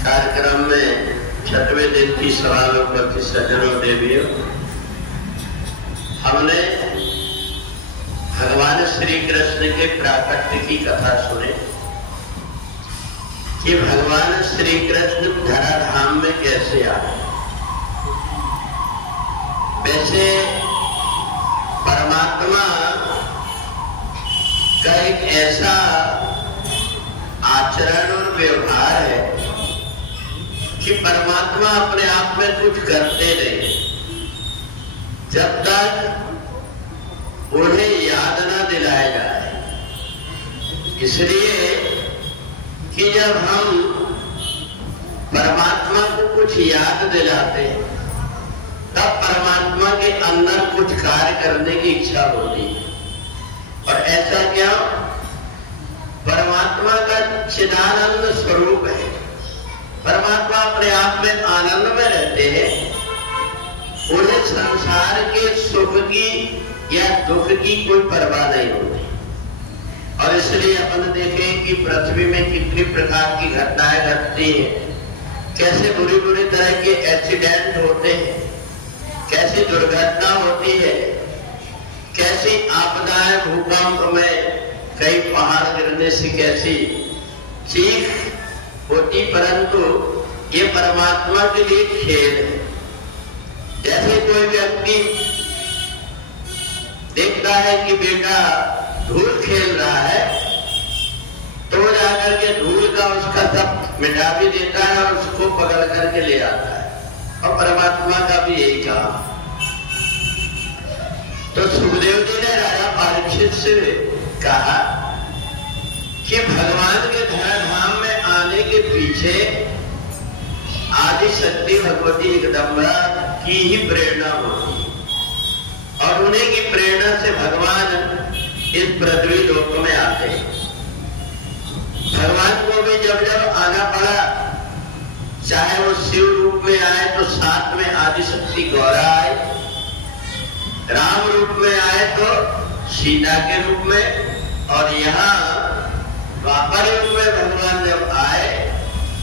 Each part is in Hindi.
कार्यक्रम में छठवें दिन की सभा में उपस्थित सज्जनों देवियों, हमने भगवान श्री कृष्ण के प्राकट्य की कथा सुनी कि भगवान श्री कृष्ण धराधाम में कैसे आए। वैसे परमात्मा का एक ऐसा आचरण और व्यवहार है कि परमात्मा अपने आप में कुछ करते नहीं जब तक उन्हें याद ना दिलाया जाए। इसलिए कि जब हम परमात्मा को कुछ याद दिलाते हैं तब परमात्मा के अंदर कुछ कार्य करने की इच्छा होती है। और ऐसा क्या, परमात्मा का चिदानंद स्वरूप है। परमात्मा अपने आप में आनंद में रहते हैं। उन्हें संसार के सुख की या दुख की कोई परवाह नहीं होती। और इसलिए अपन देखें कि पृथ्वी में कितनी प्रकार की घटनाएं घटती हैं, कैसे बुरी बुरी तरह के एक्सीडेंट होते हैं, कैसी दुर्घटना होती है, कैसी आपदाएं, भूकंप में कई पहाड़ गिरने से कैसी चीख होती, परंतु ये परमात्मा के लिए खेल है। जैसे कोई व्यक्ति देखता है कि बेटा धूल खेल रहा है तो वो जाकर के धूल का उसका सब मिटा भी देता है और उसको पकड़ करके ले आता है। और परमात्मा का भी यही काम। तो सुखदेव जी ने राजा परीक्षित से कहा कि भगवान के धराधाम में आने के पीछे आदि शक्ति भगवती जगदम्बा की ही प्रेरणा होती और उन्हीं की प्रेरणा से भगवान इस पृथ्वी लोक में आते हैं। भगवान को भी जब जब आना पड़ा, चाहे वो शिव रूप में आए तो साथ में आदि शक्ति गौरा आए, राम रूप में आए तो सीता के रूप में, और यहाँ द्वापर युग में भगवान जब आए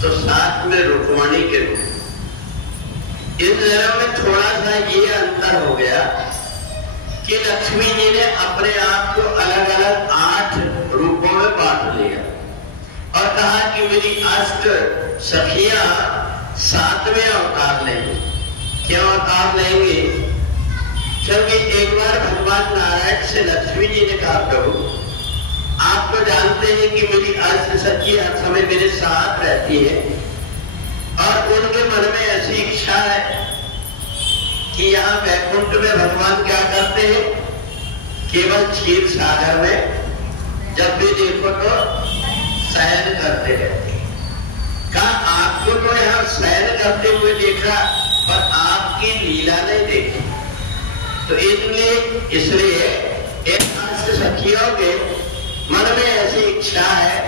तो साथ में रुक्मणी के रूप में। इस जन्म में थोड़ा सा ये अंतर हो गया कि लक्ष्मी जी ने अपने आप को अलग अलग 8 रूपों में बांट लिया और कहा कि मेरी अष्ट सखियां 7वें अवतार लेंगे। क्यों अवतार लेंगे? क्योंकि एक बार भगवान नारायण से लक्ष्मी जी ने कहा, प्रभु आप तो जानते हैं कि मेरी अष्ट सखी हर समय मेरे साथ रहती है और उनके मन में ऐसी इच्छा है कि यहाँ वैकुंठ में भगवान क्या करते हैं, केवल क्षीर सागर में जब भी देखो तो शयन करते रहते हैं। कहा आपको तो यहाँ शयन करते हुए देखा पर आपकी लीला नहीं देखी। तो इसलिए एक अष्ट सखियों के मन में ऐसी इच्छा है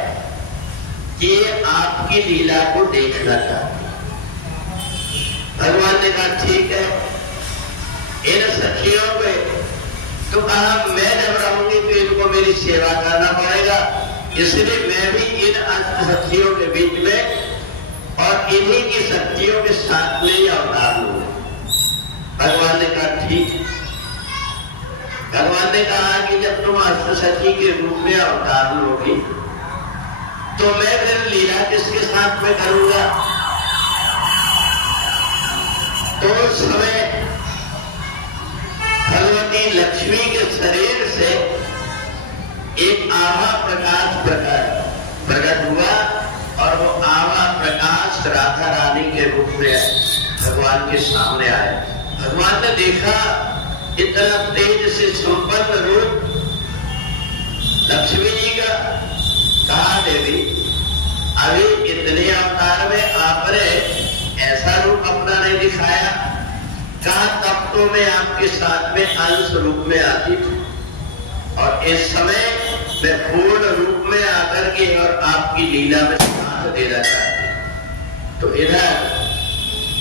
कि आपकी लीला को देखना चाहते। भगवान ने कहा ठीक है, इन सखियों पे तो कहा मैं जब रहूंगी तो इनको मेरी सेवा करना पड़ेगा, इसलिए मैं भी इन अष्ट सखियों के बीच में और इन्हीं की शक्तियों के साथ में ही अवतार लूंगा। भगवान ने कहा ठीक। भगवान ने कहा कि जब तुम अष्ट सखी के रूप में अवतार लोगी तो मैं फिर लीला किसके साथ में करूंगा? तो उस समय भगवती लक्ष्मी के शरीर से एक आभा प्रकाश प्रकट हुआ और वो आभा प्रकाश राधा रानी के रूप में भगवान के सामने आए। भगवान ने देखा इतना तेज से संपन्न रूप लक्ष्मी जी का। कहा देवी अभी इतने अवतार में आपने ऐसा रूप अपना नहीं दिखाया। कहा तब तो मैं आपके साथ में अंश रूप में आती थी और इस समय मैं पूर्ण रूप में आकर के और आपकी लीला में साथ देना चाहती। तो इधर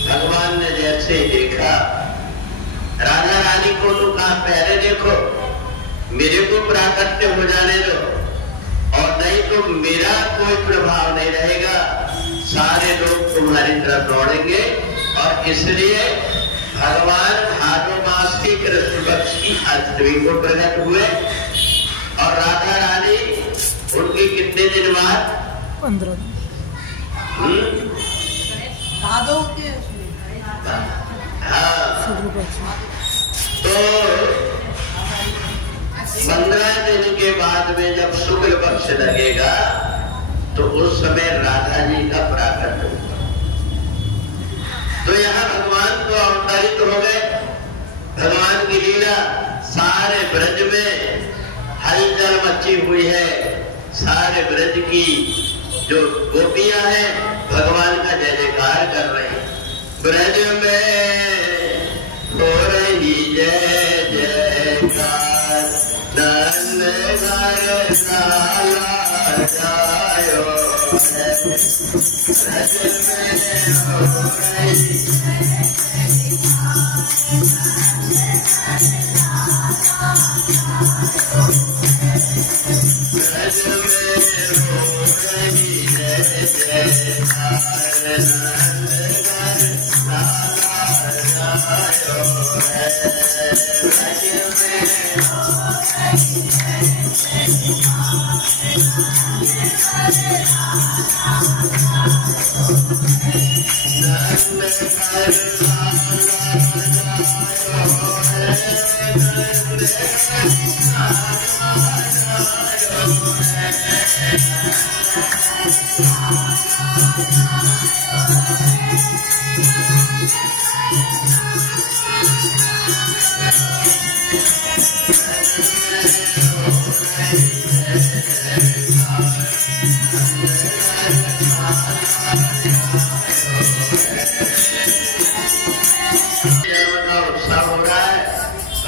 भगवान ने जैसे देखा राधा रानी को तो कहा पहले देखो मेरे को प्राकट्य हो जाने दो और नहीं तो मेरा कोई प्रभाव नहीं रहेगा, सारे लोग तुम्हारी तरफ दौड़ेंगे। और इसलिए भगवान भादो मास के कृष्ण पक्ष की अष्टमी को प्रकट हुए और राधा रानी उनके कितने दिन बाद? 15 दिन। भादो के तो 15 दिन के बाद में जब शुक्ल पक्ष लगेगा तो उस समय राधा जी का प्राकट होगा। तो यहाँ भगवान तो अवतरित हो गए। भगवान की लीला सारे ब्रज में हलचल मची हुई है। सारे ब्रज की जो गोपियां हैं भगवान का जय जयकार कर रही हैं। ब्रज में हो रही जय जयकार, नंद घर साला जायो है। ब्रज में हो रही ब्रज में हो रही जय जयकार, नंद घर साला जायो है। ब्रज में हो रही जय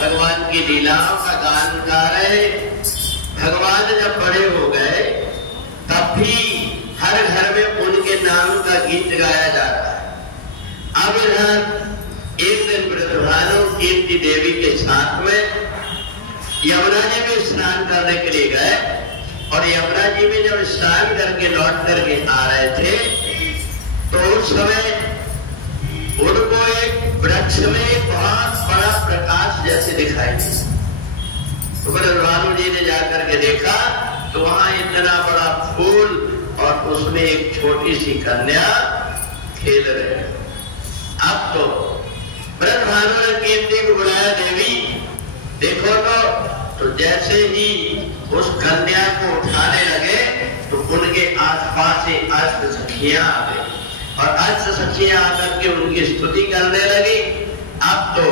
भगवान की लीलाओं का गान गा रहे। भगवान जब बड़े हो गए तब भी हर घर में उनके नाम का गीत गाया जा रहा है। अब इधर एक दिन ब्रजभानु कीर्ति देवी के साथ में यमुना जी में स्नान करने के लिए गए और यमुना जी में जब स्नान करके लौट करके आ रहे थे तो उस समय उनको एक वृक्ष में बहुत बड़ा प्रकाश जैसे दिखाई दिया। तो ब्रजभानु जी ने जाकर के देखा तो वहां इतना बड़ा फूल और उसमें एक छोटी सी कन्या खेल रहे। अब ब्रजभानु ने कीर्ति को बुलाया, देवी देखो तो जैसे ही उस कन्या को उठाने लगे तो उनके आसपास से अष्ट सखियां आ गई और अष्ट सखियां आकर के उनकी स्तुति करने लगी। अब तो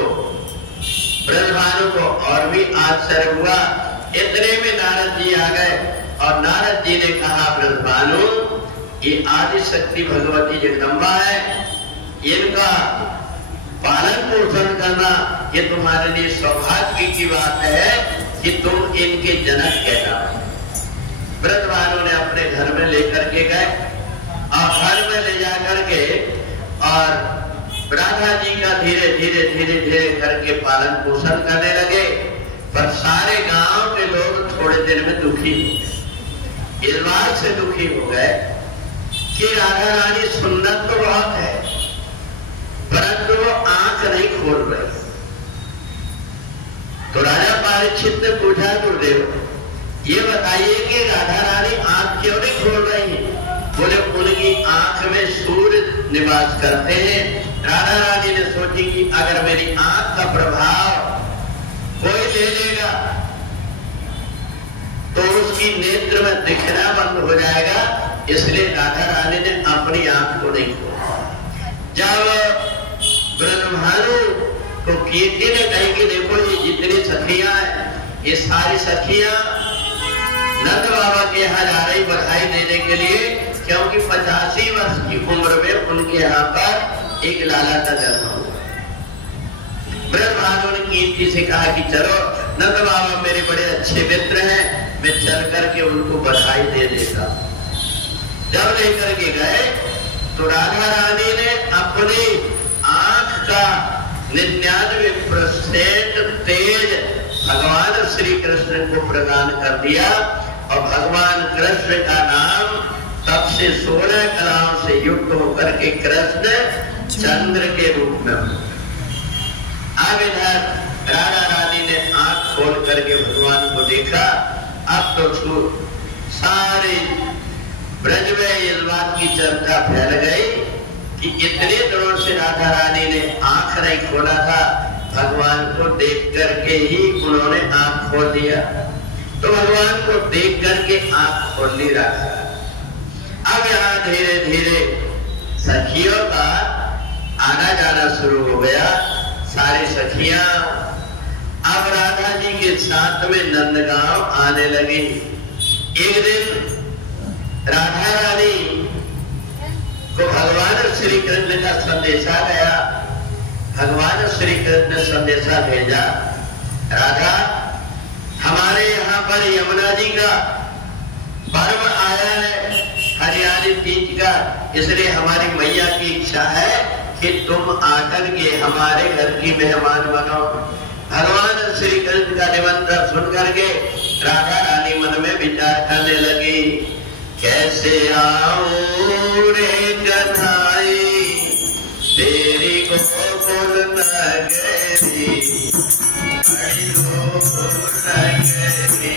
ब्रजभानु को और भी आश्चर्य हुआ। इतने में नारद जी आ गए और नारद जी ने कहा, ब्रजभानु ये आदि शक्ति भगवती जगदम्बा है, इनका पालन पोषण करना ये तुम्हारे लिए सौभाग्य की बात है कि तुम इनके जनक कहलाओ। ब्रजभानु ने अपने घर में लेकर के गए और घर में ले जाकर के और राधा जी का धीरे धीरे करके पालन पोषण करने लगे। पर सारे गांव के लोग थोड़े दिन में दुखी हो गए। इस बात से दुखी हो गए कि राधा रानी सुंदर तो बहुत है परंतु वो आंख नहीं खोल रही। तो राजा परीक्षित ने पूछा, गुरुदेव ये बताइए कि राधा रानी आंख क्यों नहीं खोल रही है? बोले उनकी आंख में सूर्य निवास करते हैं। राधा रानी ने सोची कि अगर मेरी आंख का प्रभाव कोई ले लेगा तो उसकी नेत्र में दिखना बंद हो जाएगा, इसलिए राधा रानी ने अपनी आंख को नहीं खोला। जब ब्रजभानु को कीर्ति ने कही कि देखो ये जितनी सखियां हैं ये सारी सखियां नंद बाबा के यहाँ जा रही बधाई देने के लिए, क्योंकि 85 वर्ष की उम्र में उनके यहाँ पर एक लाला का जन्म हुआ। ब्रजभानु ने कीर्ति से कहा कि चलो नंद बाबा मेरे बड़े अच्छे मित्र हैं, मैं चल करके उनको बधाई दे देता। जब लेकर के गए तो राधा रानी ने अपनी आंख का 99% तेज भगवान श्री कृष्ण को प्रदान कर दिया और भगवान कृष्ण का नाम तब से 16 कलाओं से युक्त होकर के कृष्ण चंद्र के रूप में। अब इधर राधा रानी ने आंख खोल करके भगवान को देखा। अब तो सारे ब्रज में इस बात की चर्चा फैल गई कि इतने दिनों से राधा रानी ने आंख नहीं खोला था, भगवान को देख करके ही उन्होंने आंख खोल दिया। तो भगवान को देख करके आंख खोल नहीं रहा। अब यहाँ धीरे धीरे सखियों का आना जाना शुरू हो गया। सारी सखियां अब राधा जी के साथ में नंदगांव आने लगी। एक दिन राधा रानी को भगवान श्री कृष्ण का संदेशा गया। भगवान श्री कृष्ण संदेशा भेजा, राधा हमारे यहाँ पर यमुना जी का पर्व आया है, हरियाली तीज का, इसलिए हमारी मैया की इच्छा है कि तुम आकर के हमारे घर की मेहमान बनो। भगवान श्री कृष्ण का निमंत्रण सुन करके राधा रानी मन में विचार करने लगी, कैसे आऊं रे कन्हाई तेरी गोकुल नगरी, बड़ी गोकुल नगरी,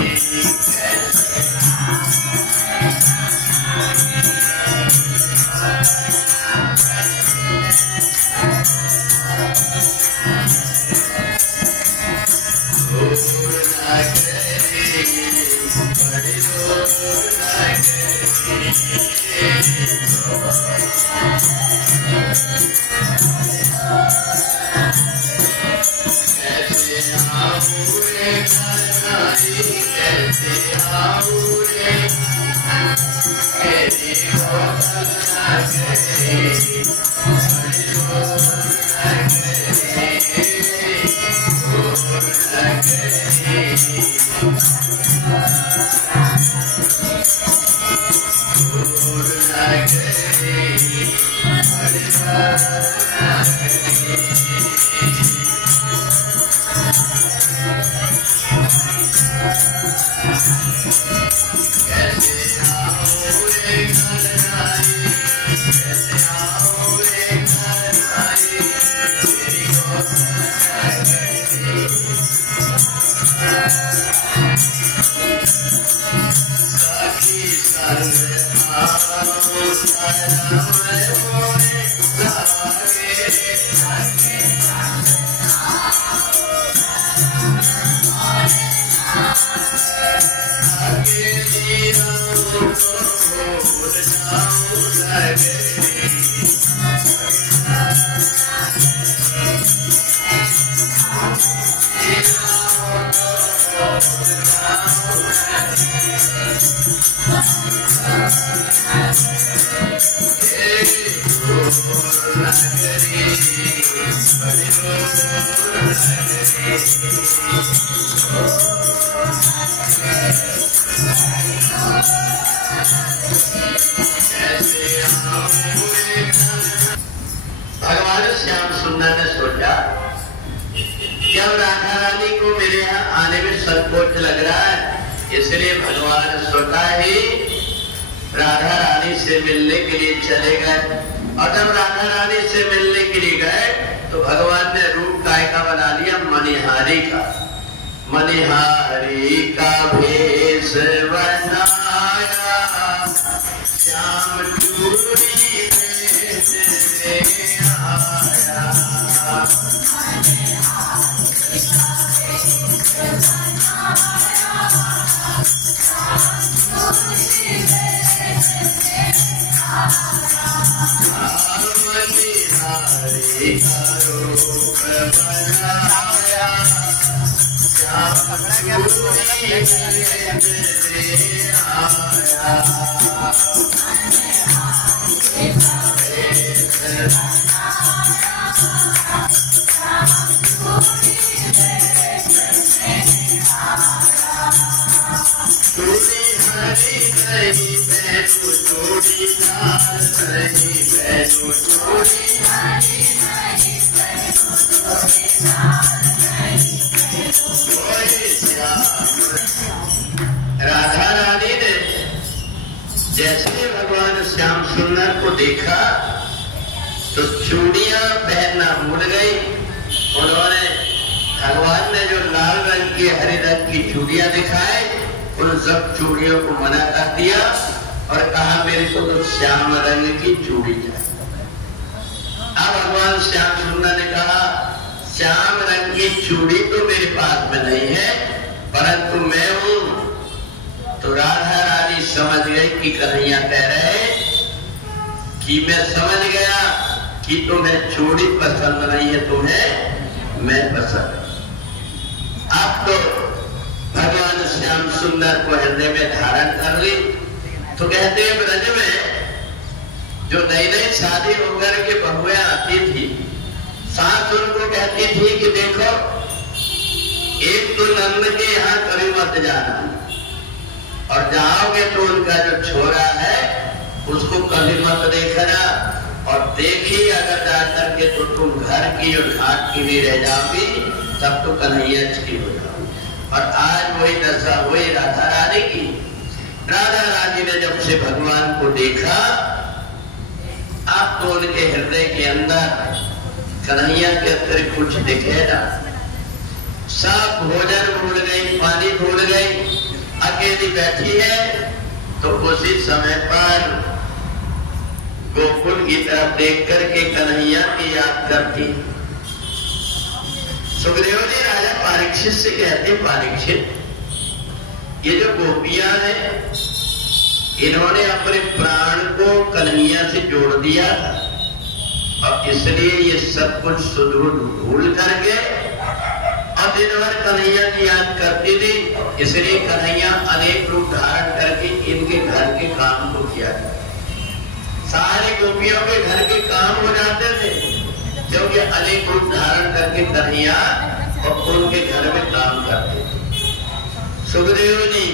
भगवान श्याम सुंदर ने सोचा, जब राधा रानी को मेरे यहाँ आने में संकोच लग रहा है, इसलिए भगवान स्वतः ही राधा रानी से मिलने के लिए चले गए। और जब राधा रानी से मिलने के लिए गए तो भगवान ने रूप काय का बना लिया, मणिहारी का। मणिहारी का भेष बनाया, श्याम चूड़ी में आया। मणिहारी का रूप बनाया, श्याम चूड़ी में आया। राधा रानी ने जैसे भगवान श्याम सुंदर को देखा तो चूड़ियां पहनना भूल गई। उन्होंने भगवान ने जो लाल रंग की हरे रंग की चूड़ियां दिखाए उन सब चूड़ियों को मना कर दिया और कहा मेरे को तो श्याम रंग की चूड़ी चाहिए। अब भगवान श्याम सुंदर ने कहा श्याम रंग की चूड़ी तो मेरे पास में नहीं है, परंतु मैं हूं। तो राधा रानी समझ गई कि कन्हैया कह रहे कि मैं समझ गया कि तुम्हें चूड़ी पसंद नहीं है, तुम्हें मैं पसंद। अब तो भगवान श्याम सुंदर को हृदय में धारण कर ली। तो कहते हैं ब्रज में जो नई नई शादी होकर के बहुएं आती थी, सास उनको कहती थी कि देखो एक तो नंद के यहाँ कभी मत जाना, और जाओगे तो उनका जो छोरा है उसको कभी मत देखना, और देखी अगर जाकर के तो तुम घर की और घाट की नहीं रह जाओगी, तब तो कन्हैया की हो जाओगी। और आज वही दशा हुई राधा रानी की। राधा रानी ने जब से भगवान को देखा, अब तो उनके हृदय के अंदर कन्हैया के अतिरिक्त कुछ दिखे ना। सब भोजन भूल गई, पानी भूल गई, अकेली बैठी है। तो उसी समय पर गोकुल की तरफ देख करके कन्हैया की याद करती। सुखदेव जी राजा परीक्षित से कहते, परीक्षित ये जो गोपियां हैं इन्होंने अपने प्राण को कन्हैया से जोड़ दिया था, और इसलिए ये सब कुछ सुदूर भूल करके और दिन भर कन्हैया की याद करती थी। इसलिए कन्हैया अनेक रूप धारण करके इनके घर के काम को किया। सारी गोपियों के घर के काम हो जाते थे, क्योंकि अनेक रूप धारण करके कन्हैया और उनके घर में काम करते थे। सुखदेव जी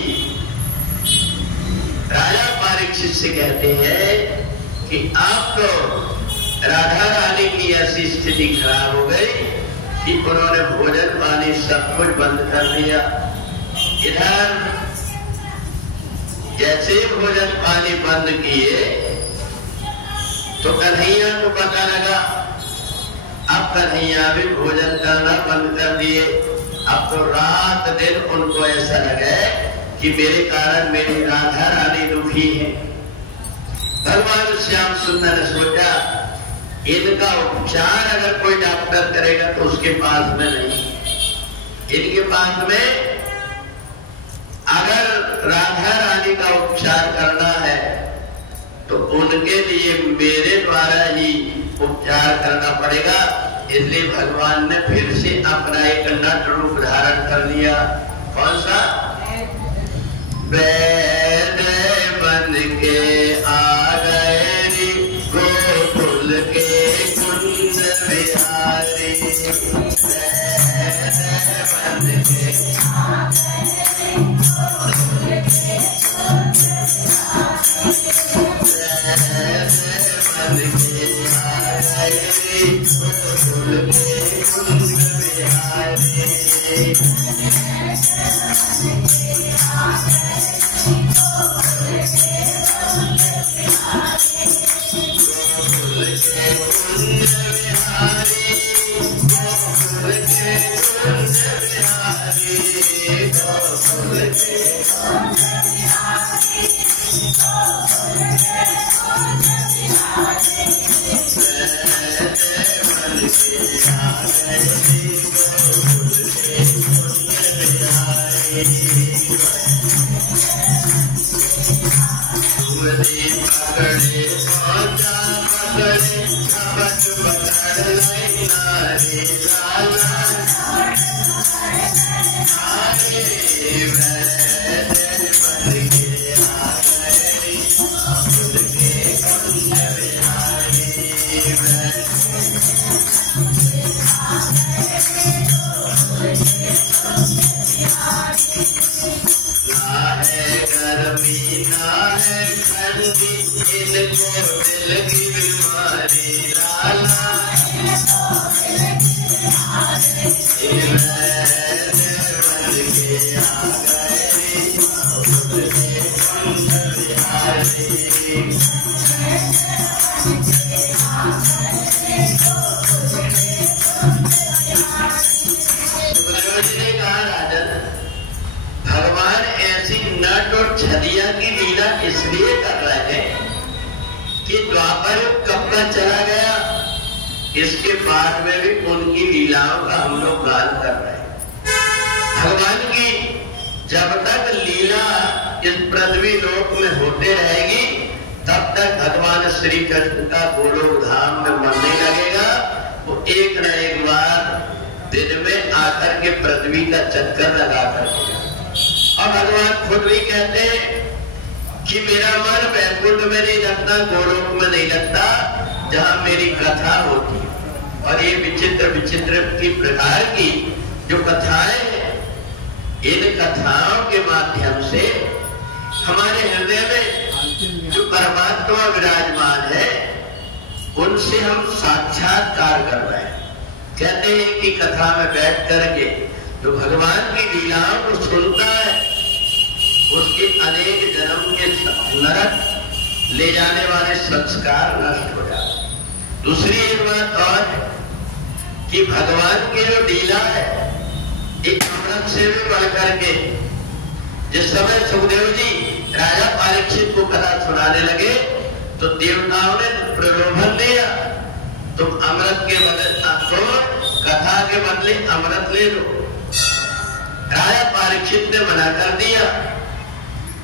राजा परीक्षित से कहते हैं कि आप तो राधा रानी की ऐसी स्थिति खराब हो गई कि उन्होंने भोजन पानी सब कुछ बंद कर दिया। इधर जैसे भोजन पानी बंद किए तो कन्हैया को पता लगा, अब कन्हैया भी भोजन करना बंद कर दिए। अब तो रात दिन उनको ऐसा लगे कि मेरे कारण मेरी राधा रानी दुखी है। भगवान श्याम सुंदर ने सोचा इनका उपचार अगर कोई डॉक्टर करेगा तो उसके पास में नहीं, इनके पास में अगर राधा रानी का उपचार करना है तो उनके लिए मेरे द्वारा ही उपचार करना पड़ेगा। इसलिए भगवान ने फिर से अपना एक नट रूप धारण कर लिया। कौन सा? वैद बन के आ गए गोकुल के कुंज बिहारी, वैद बन के आ गए गोकुल के कुंज द्वापर कब का चला गया, इसके बाद में भी उनकी लीलाओं का हम लोग गान कर रहे हैं। भगवान की जब तक लीला इस पृथ्वी लोक में होते रहेगी, तब तक भगवान श्री कृष्ण का गोलोक धाम में मन नहीं लगेगा। वो एक न एक बार दिन में आकर के पृथ्वी का चक्कर लगा कर, और भगवान खुद भी कहते हैं कि मेरा मन वैकुंठ में नहीं लगता, गोलोक में नहीं लगता, जहां मेरी कथा होती। और ये विचित्र विचित्र की प्रकार की जो कथाएं हैं, इन कथाओं के माध्यम से हमारे हृदय में जो परमात्मा विराजमान है, उनसे हम साक्षात्कार कर रहे हैं। कहते हैं कि कथा में बैठ करके जो भगवान की लीलाओं को सुनता है, उसके अनेक जन्म के नरक ले जाने वाले संस्कार नष्ट हो जाते। दूसरी एक बात और कि भगवान की जो लीला है, एक अमृत से भी बढ़ करके, जिस समय सुखदेव जी राजा परीक्षित को कथा सुनाने लगे, तो देवताओं ने प्रलोभन दिया, तुम अमृत के बदले आपको कथा के बदले अमृत ले लो। राजा परीक्षित ने मना कर दिया।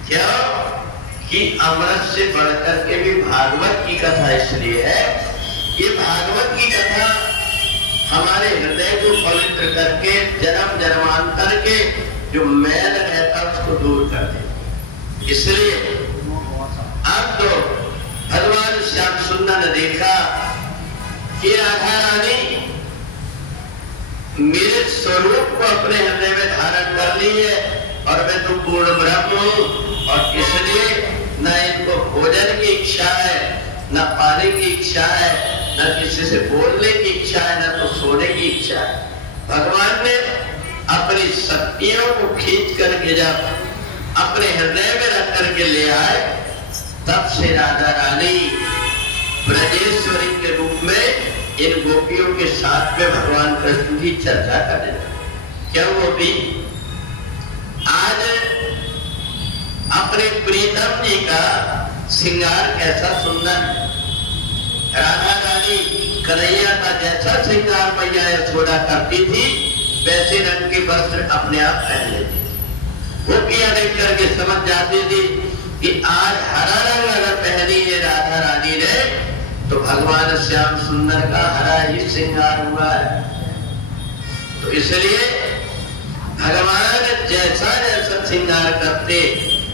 क्यों? कि अमृत से बढ़कर के भी भागवत की कथा इसलिए है, ये भागवत की कथा हमारे हृदय को पवित्र करके जन्म जन्मांतर के जो मैल रहता उसको दूर कर दे। इसलिए अब तो भगवान श्याम सुंदर ने देखा कि राधा रानी मेरे स्वरूप को अपने हृदय में धारण कर ली है, और मैं तो पूर्ण ब्रह्म हूं, और इसलिए न इनको भोजन की इच्छा है, न पाने की इच्छा है, न किसी से बोलने की इच्छा है, न तो सोने की इच्छा है। भगवान ने अपनी शक्तियों को खींच करके जब अपने हृदय में रख करके ले आए, तब से राधा रानी ब्रजेश्वरी के रूप में इन गोपियों के साथ में भगवान कृष्ण की चर्चा करने लगे। क्या गोपी आज अपने प्रीतम जी का श्रृंगार कैसा सुंदर है। राधा रानी कन्हैया का जैसा श्रृंगार मैया यशोदा करती थी, वैसे रंग के वस्त्र अपने आप पहन लेती थी। गोपियां देख करके समझ जाती थी कि आज हरा रंग अगर पहनी है राधा रानी ने, तो भगवान श्याम सुंदर का हरा ही श्रृंगार हुआ है। तो इसलिए भगवान जैसा जैसा श्रृंगार करते,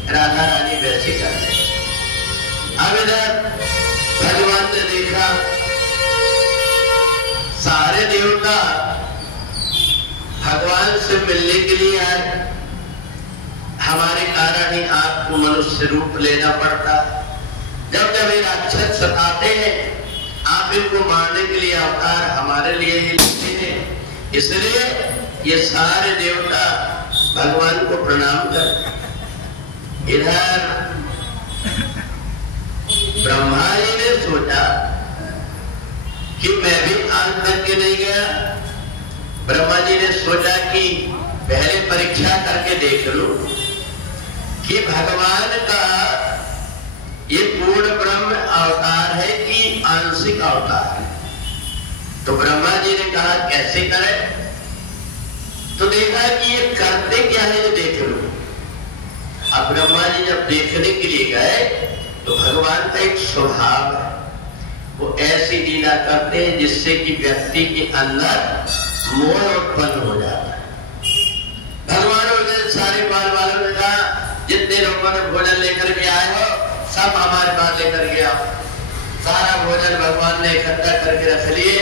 राधा रानी वैसे करते। अब इधर भगवान ने देखा सारे देवता भगवान से मिलने के लिए आए, हमारे कारण ही आपको मनुष्य रूप लेना पड़ता। जब जब ये राक्षस सताते हैं, आप इनको मारने के लिए अवतार हमारे लिए ही लेते हैं। इसलिए ये सारे देवता भगवान को प्रणाम करते। इधर ब्रह्मा जी ने सोचा कि मैं भी आज तक के नहीं गया। ब्रह्मा जी ने सोचा कि पहले परीक्षा करके देख लूं कि भगवान का ये पूर्ण ब्रह्म अवतार है कि आंशिक अवतार है। तो ब्रह्मा जी ने कहा कैसे करें? तो देखा कि ये करते क्या है, ये देख लो। अब ब्रह्मा जी जब देखने के लिए गए, तो भगवान का एक स्वभाव है, वो ऐसी लीला करते हैं जिससे कि व्यक्ति के अंदर मोह उत्पन्न हो जाता है। भगवान उस सारे बाल वालों ने कहा, जितने लोगों ने भोजन लेकर के आए हो, सब हमारे पास लेकर के आओ। सारा भोजन भगवान ने इकट्ठा करके रख लिए।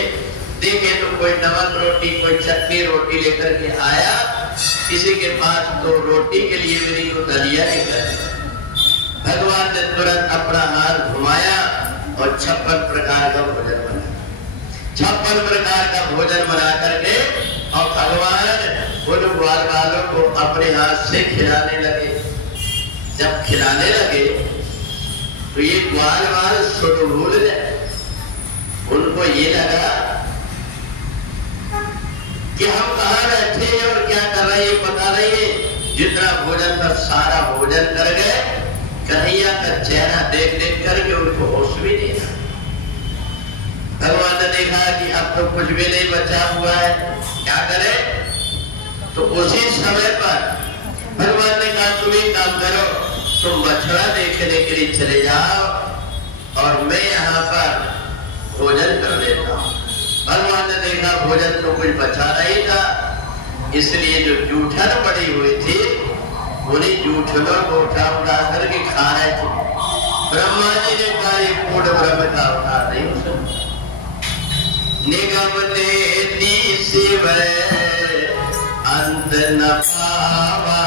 देखे तो कोई नमक रोटी, कोई चटनी रोटी लेकर के आया, किसी के पास तो रोटी के लिए भी नहीं, वो दलिया लेकर। भगवान ने तुरंत अपना हाथ घुमाया और 56 प्रकार का भोजन बना। 56 प्रकार का भोजन बना करके और भगवान उन ग्वाल वालों को अपने हाथ से खिलाने लगे। जब खिलाने लगे तो ये ग्वाल वाल सुध भूल गए। उनको ये लगा कि हम कहाँ बैठे हैं और क्या कर रहे हैं पता नहीं है। जितना भोजन था सारा भोजन कर गए। कन्हैया का चेहरा देख देख करके उनको होश भी नहीं था। भगवान ने देखा कि अब तो कुछ भी नहीं बचा हुआ है, क्या करे? तो उसी समय पर भगवान ने कहा तुम एक काम करो, तुम बछड़ा देखने के लिए चले जाओ और मैं यहाँ पर भोजन कर लेता हूँ। भगवान ने देखा भोजन तो कुछ बचा नहीं था, इसलिए जो जूठन पड़ी हुई थी उन्हीं जूठनों को उठा करके खा रहे थे। ब्रह्मा जी ने कहा ये पूर्ण ब्रह्म का अवतार नहीं हो सकता। निगम ने शिव अंत न पावा,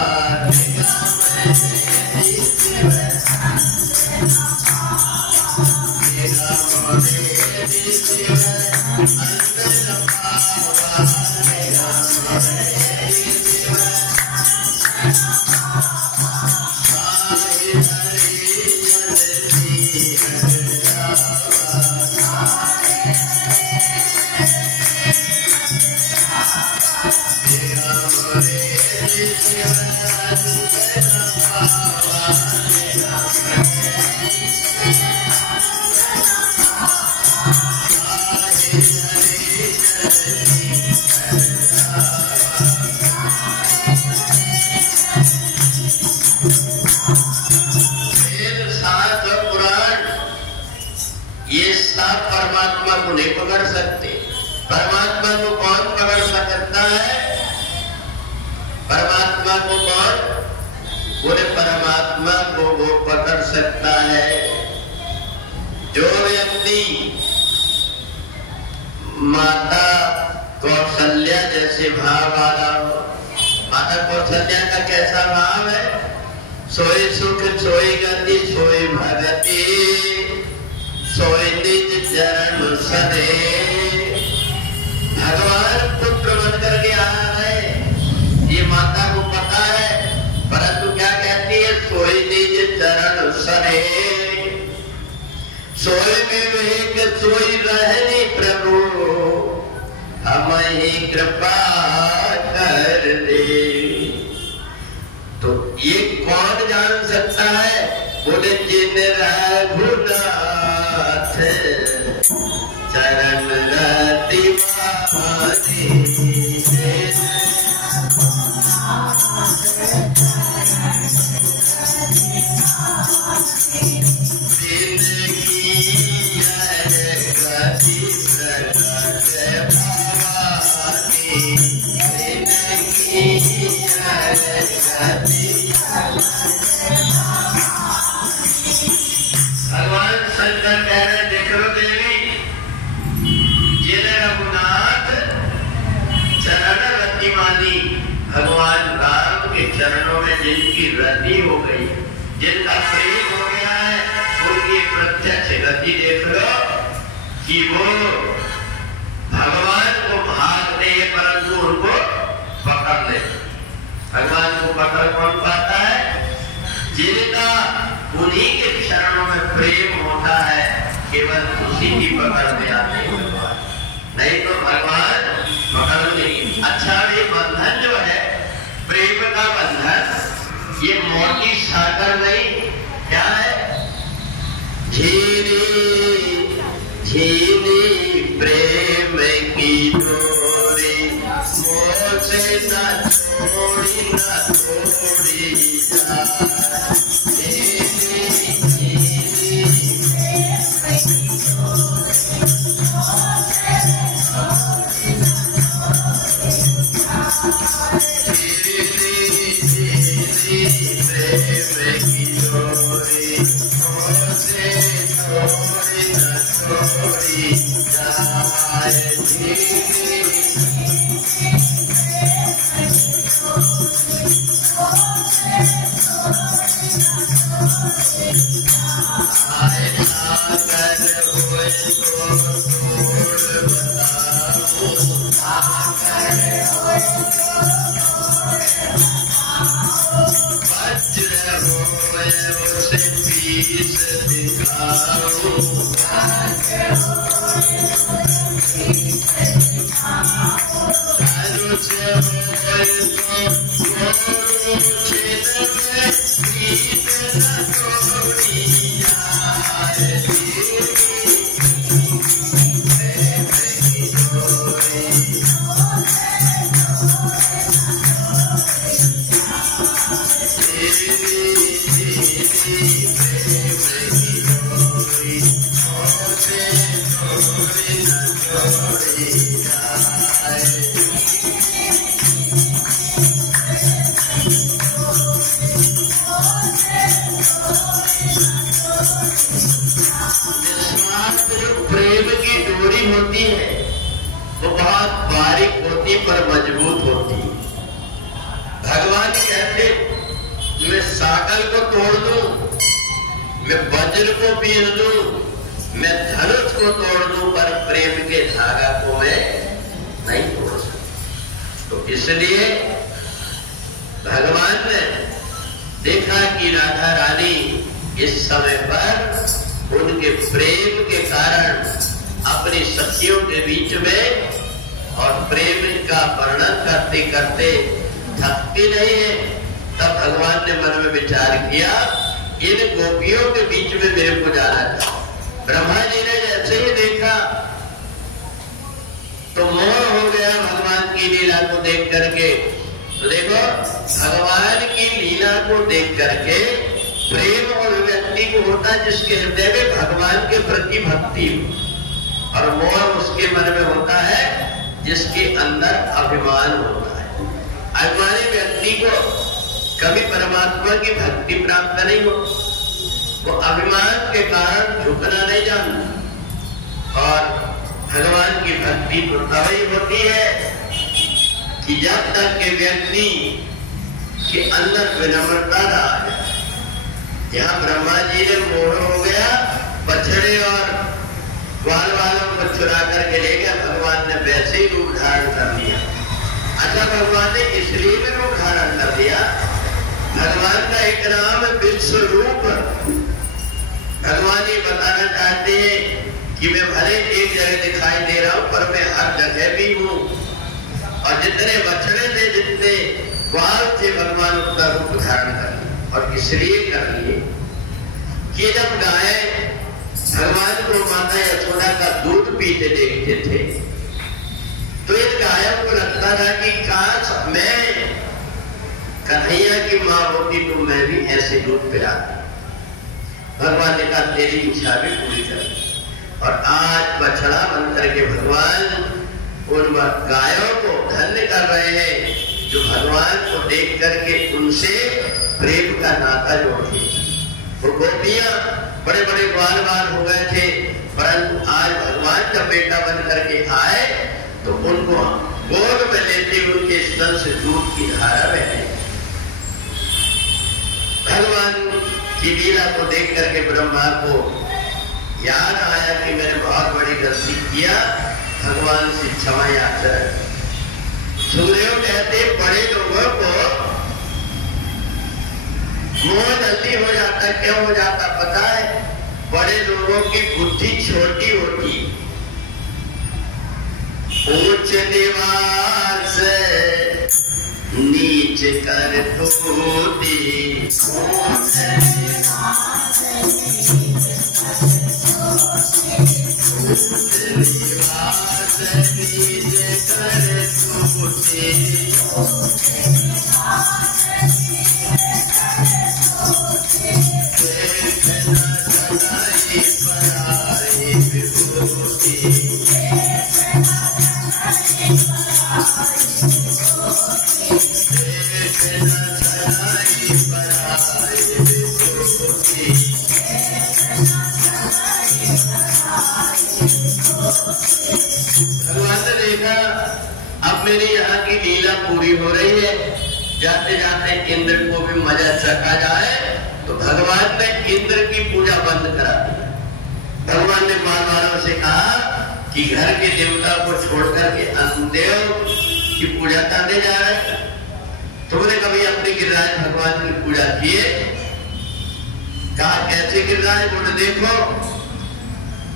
परमात्मा को नहीं पकड़ सकते। परमात्मा को कौन पकड़ सकता है? परमात्मा को कौन? बोले परमात्मा को वो पकड़ सकता है जो व्यक्ति माता कौशल्या जैसे भाव वाला हो। माता कौशल्या का कैसा भाव है? सोई सुख सोई गति सोई भगति सोई निज चरण सने। भगवान पुत्र बन करके आ रहे, ये माता को पता है, परंतु क्या कहती है? सोई निज चरण सने, सोई विवेक सोई रहनी प्रभु, हमें कृपा कर दे। तो ये कौन जान सकता है? बोले जिन रघुनाथ चरण रति माने, भगवान शंकर कह रहे देखो देवी, जिन रघुनाथ चरण रति मानी, भगवान राम के चरणों में जिनकी रति हो गई, जिनका प्रेम हो गया है, उनकी प्रत्यक्ष गति देख लो कि वो भगवान को भागते हैं परंतु उनको पकड़ ले। भगवान को पकड़ कौन पाता है? जिनका उन्हीं के चरणों में प्रेम होता है, केवल उसी की पकड़ में आते हैं भगवान, नहीं तो भगवान पकड़ नहीं। अच्छा ये बंधन जो है प्रेम का बंधन, ये मोटी सागर नहीं, क्या है? झीरी झीरी प्रेम की डोरी, मोसे न छोड़ी न छोड़ी जाए। डोरी होती है वो बहुत बारीक होती पर मजबूत होती। भगवान कहते मैं सागर को तोड़ दूं, मैं वज्र को पीस दूं, मैं धनुष को तोड़ दूं, पर प्रेम के धागा को मैं नहीं तोड़ सकता। तो इसलिए भगवान ने देखा कि राधा रानी इस समय पर उनके प्रेम के कारण अपनी सखियों के बीच में और प्रेम का वर्णन करते करते थकती नहीं है। तब भगवान ने मन में विचार किया इन गोपियों के बीच में मेरे को जाना था। ब्रह्मा जी ने जैसे ही देखा तो मोह हो गया भगवान की लीला को देख करके। तो देखो भगवान की लीला को देख करके प्रेम और व्यक्ति को होता जिसके हृदय में भगवान के प्रति भक्ति हो, और मोह उसके मन में होता है जिसके अंदर अभिमान होता है। अभिमानी व्यक्ति को कभी परमात्मा की भक्ति प्राप्त नहीं हो, वो अभिमान के कारण झुकना नहीं जानता। और भगवान की भक्ति तो तभी होती है कि जब तक के व्यक्ति के अंदर विनम्रता ना आ जाए। यहाँ ब्रह्मा जी ने मोह हो गया, बछड़े और ग्वाल वालों को चुरा करके ले गया, भगवान ने वैसे ही रूप धारण कर लिया। अच्छा, भगवान ने इसलिए भी रूप धारण कर दिया, भगवान का एक नाम विश्व रूप। भगवान ये बताना चाहते हैं कि मैं भले एक जगह दिखाई दे रहा हूं पर मैं हर जगह भी हूं। और जितने बछड़े थे, जितने ग्वाल थे, भगवान उनका रूप धारण कर लिया। और इसलिए कर लिए कि जब गाय भगवान को माता यशोदा का दूध पीते देखते थे तो इन गायों को लगता था कि काश मैं कन्हैया की माँ होती तो मैं भी ऐसे दूध पिलाता। भगवान ने कहा तेरी इच्छा भी पूरी कर। और आज बछड़ा बन करके भगवान उन गायों को धन्य कर रहे हैं जो भगवान को देख करके उनसे प्रेम का नाता जोड़ते। वो गोपियां बड़े बड़े ग्वालवार हो गए थे, परंतु आज भगवान का बेटा बन करके आए तो उनको गोद में लेते उनके स्तन से दूध की धारा बहे। भगवान की लीला को देख करके ब्रह्मा को याद आया कि मैंने बहुत बड़ी गलती किया, भगवान से क्षमा याचना। सुखदेव कहते बड़े लोगों को मोह जल्दी हो जाता, क्यों हो जाता पता है? बड़े लोगों की बुद्धि छोटी होती। ऊंच निवास नीच कर टूटी, भगवान ने देखा अब मेरी यहाँ की लीला पूरी हो रही है, जाते जाते इंद्र को भी मजा चखा जाए, तो भगवान ने इंद्र की पूजा बंद करा दी। भगवान ने मानवालों से कहा कि घर के देवता को छोड़कर के अन्नदेव की पूजा करने जा रहे, तुमने कभी अपने गिरिराज भगवान की पूजा किए? कहा कैसे गिरिराज? बोले देखो,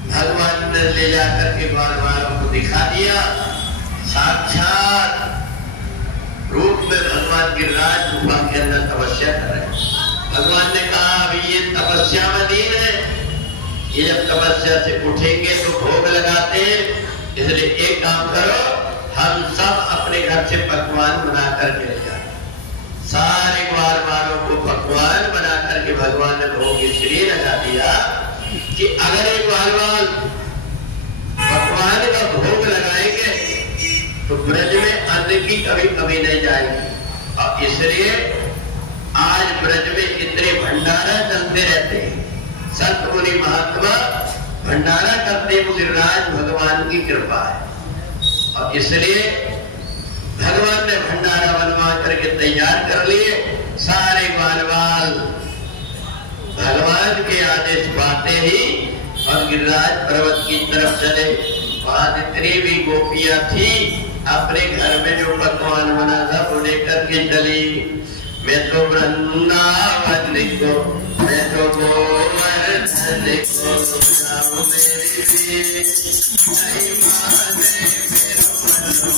भगवान ने ले जाकर के ग्वालवालों को दिखा दिया, साक्षात रूप में भगवान गिरिराज गुफा के अंदर तपस्या कर रहे हैं। भगवान ने कहा अभी ये तपस्या में दीन है, ये जब तपस्या से उठेंगे तो भोग लगाते हैं, इसलिए एक काम करो, हम सब अपने घर से पकवान बना करके ले जाए। सारे ग्वालवालों को पकवान बना करके भगवान ने भोग इसलिए लगा दिया कि अगर एक ग्वालवाल भगवान का भोग लगाएंगे तो ब्रज में अन्न की कभी कमी नहीं जाएगी। और इसलिए आज ब्रज में इतने भंडारा चलते रहते हैं। संत मुनि महात्मा भंडारा करते वो गिरिराज भगवान की कृपा है। और इसलिए भगवान ने भंडारा बनवा करके तैयार कर लिए। सारे बाल भगवान के आदेश पाते ही और गिरिराज पर्वत की तरफ चले। वहां जितनी भी गोपियां थी अपने घर में जो पकवान बना था वो लेकर के चली। मैं तो वृंदावन को, मैं तो गोवर्धन को जाऊं मेरी नहीं माने मेरो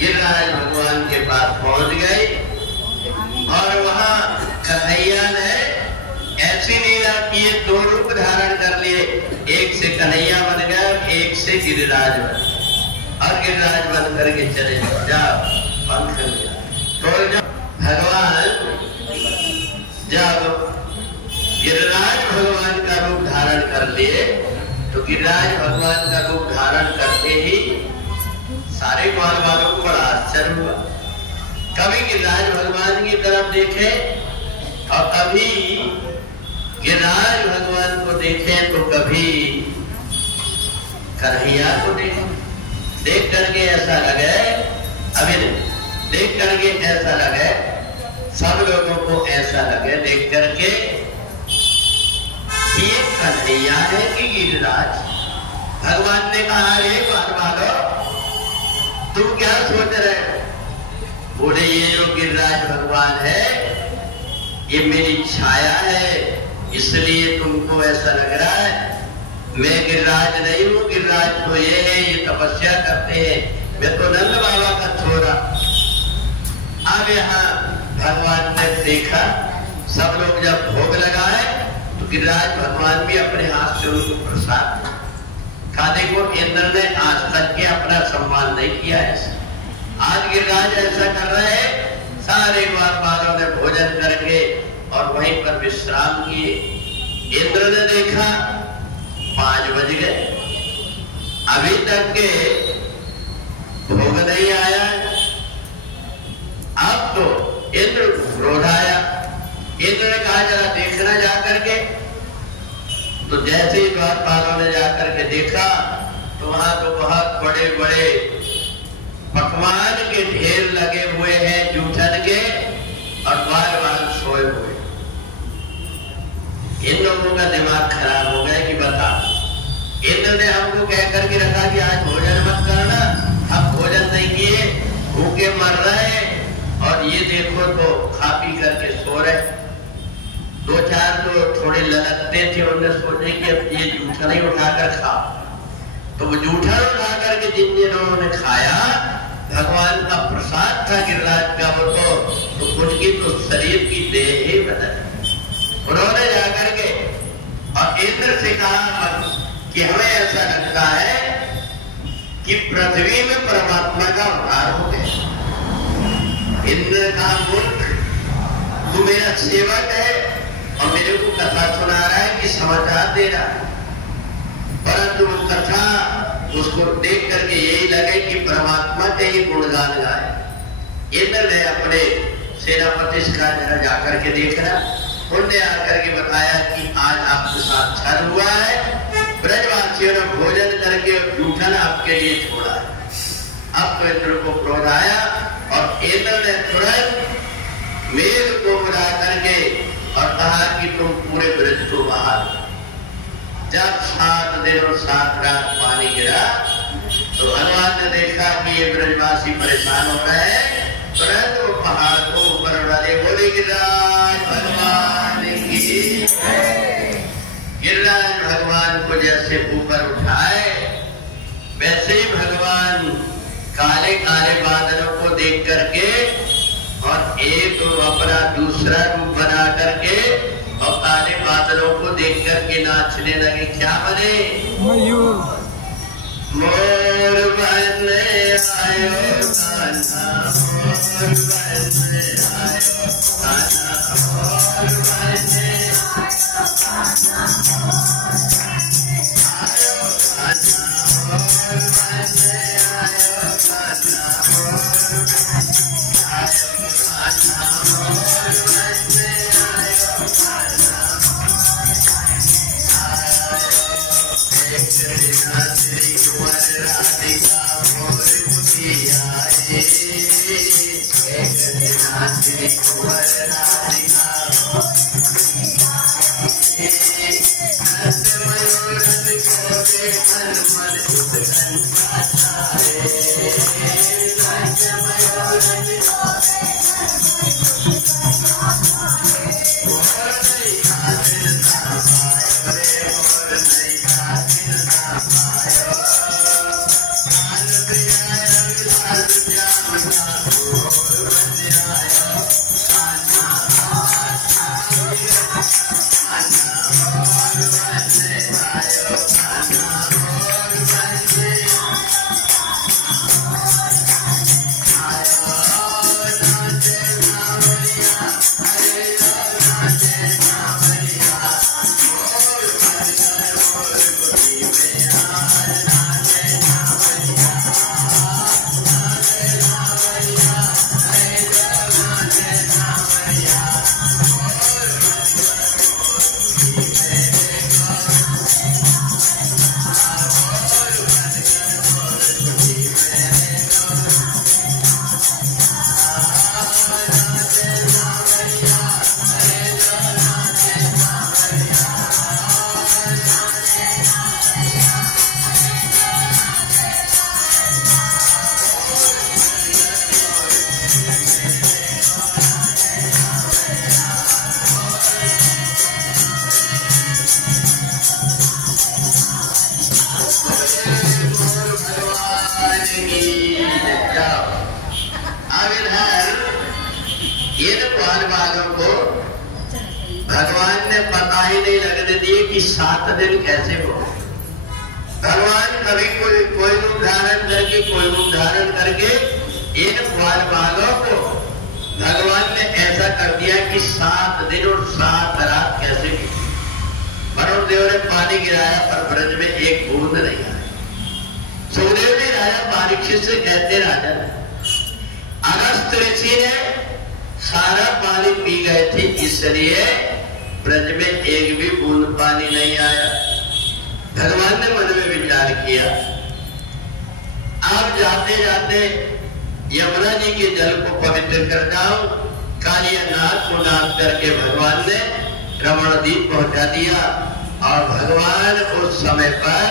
गिरिराज भगवान के पास पहुंच गए और वहां कन्हैया ने ऐसी लीला की दो रूप धारण कर लिए। एक से कन्हैया बन गया, एक से गिरिराज बन गया और गिरिराज बन करके चले जाओ बंद कर दिया। तो जब भगवान जब गिरिराज भगवान का रूप धारण कर लिए तो गिरिराज भगवान का रूप धारण करते ही सारे ग्वाल वालों को बड़ा आश्चर्य हुआ। कभी गिरिराज भगवान की तरफ देखे और कभी गिरिराज भगवान को देखे तो कभी कन्हैया को देखे। देख करके ऐसा लगे, अभी देख करके ऐसा लगे, सब लोगों को ऐसा लगे देख करके ये कन्हैया है कि गिरिराज। भगवान ने कहा रे ग्वाल वालों तुम क्या सोच रहे हो? बोले ये जो गिरिराज भगवान है ये मेरी छाया है, इसलिए तुमको ऐसा लग रहा है। मैं गिरिराज नहीं हूँ, गिरिराज तो ये है, ये तपस्या करते हैं, मैं तो नंद बाबा का छोरा। अब यहाँ भगवान ने देखा सब लोग जब भोग लगाए तो गिरिराज भगवान भी अपने हाथ से उनको प्रसाद का। देखो इंद्र ने आज तक के अपना सम्मान नहीं किया है, आज गिरिराज ऐसा कर रहे हैं। सारे ग्वाल ने भोजन करके और वहीं पर विश्राम किए। इंद्र ने देखा 5 बज गए, अभी तक के भोग नहीं आया। अब तो इंद्र को क्रोध आया। इंद्र ने कहा जरा देखना जा करके। तो जैसे ही द्वारपालों ने जाकर के देखा तो वहां तो बहुत बड़े बड़े पकवान के ढेर लगे हुए हैं जूठन के और द्वारपाल सोए हुए। इन लोगों का दिमाग खराब हो गया कि बता, इंद्र ने हमको कह करके रखा कि आज भोजन मत करना, हम भोजन नहीं किए, भूखे मर रहे और ये देखो तो खा पी करके सो रहे। 2-4 तो थोड़े ललकते थे, उन्होंने सोचे कि अब ये जूठा नहीं उठाकर खा। तो वो जूठा उठा करके जिन जिन्होंने ने खाया, भगवान का प्रसाद था गिरिराज का, वो तो उनकी तो शरीर की देह ही बदल। उन्होंने जाकर के और इंद्र से कहा कि हमें ऐसा लगता है कि पृथ्वी में परमात्मा का अवतार हो गया। इंद्र का मूर्ख, तू मेरा सेवक है, और मेरे को कथा सुना रहा है कि समाचार दे रहा है, परंतु वो कथा उसको देख करके यही लगे कि परमात्मा के ही गुणगान गाए। इंद्र ने अपने सेनापति का जरा जाकर के देखना, उनने आकर के बताया कि आज आपके साथ छल हुआ है, ब्रजवासियों ने भोजन करके जूठन आपके लिए छोड़ा है। अब तो इंद्र को क्रोध आया और इंद्र ने तुरंत मेघ को बुला करके और कहा कि तुम पूरे ब्रज को बाहर। जब 7 दिन और 7 रात पानी गिरा तो भगवान ने देखा कि ये ब्रजवासी परेशान हो रहे हैं, तुरंत वो पहाड़ को ऊपर उड़ा दिए। बोले गिरिराज भगवान की। गिरिराज भगवान को जैसे ऊपर उठाए वैसे ही भगवान काले काले बादलों को देख करके और एक अपना दूसरा रूप बना करके और काले बादलों को देख करके नाचने लगे। क्या बने? मयूर। मोर बन आयो कान्हा, मोर बन आयो कान्हा, मोर बन आयो कान्हा, मोर बन आयो भगवान ने पता ही नहीं लगने दिए कि 7 दिन कैसे हो। भगवान कभी कोई रूप धारण करके कोई रूप धारण करके इन बालों को भगवान ने ऐसा कर दिया कि 7 दिन और 7 रात कैसे की। वरुण देव ने पानी गिराया पर ब्रज में एक बूंद नहीं आई। सुखदेव जी राजा परीक्षित से कहते राजा अगस्त ऋषि ने सारा पानी पी गए थे, इसलिए ब्रज में एक भी बूंद पानी नहीं आया। भगवान ने मन में विचार किया, आप जाते जाते यमुना जी के जल को पवित्र कर जाओ। कालिया नाग को नाग करके भगवान ने रमणदीप पहुंचा दिया और भगवान उस समय पर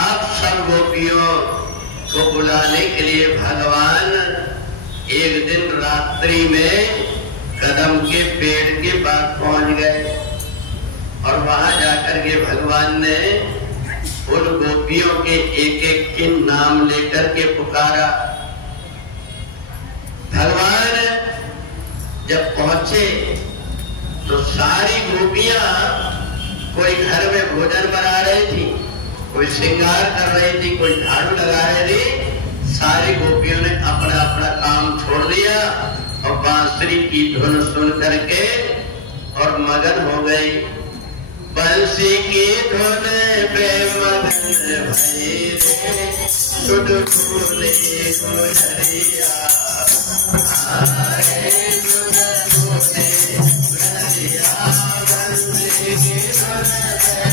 अब सब गोपियों को बुलाने के लिए भगवान एक दिन रात्रि में कदम के पेड़ के पास पहुंच गए और वहां जाकर के भगवान ने उन गोपियों के एक एक के नाम लेकर के पुकारा। भगवान जब पहुंचे तो सारी गोपियां कोई घर में भोजन बना रही थी, कोई श्रृंगार कर रही थी, कोई झाड़ू लगा रही थी। सारी गोपियों ने अपना अपना काम छोड़ दिया और बांसुरी की धुन सुन करके और मगन हो गई। बंसी की धुन पे मगन भई रे, सुध फूले गुजरिया, आए सुध फूले गुजरिया, बंसी की धुन पे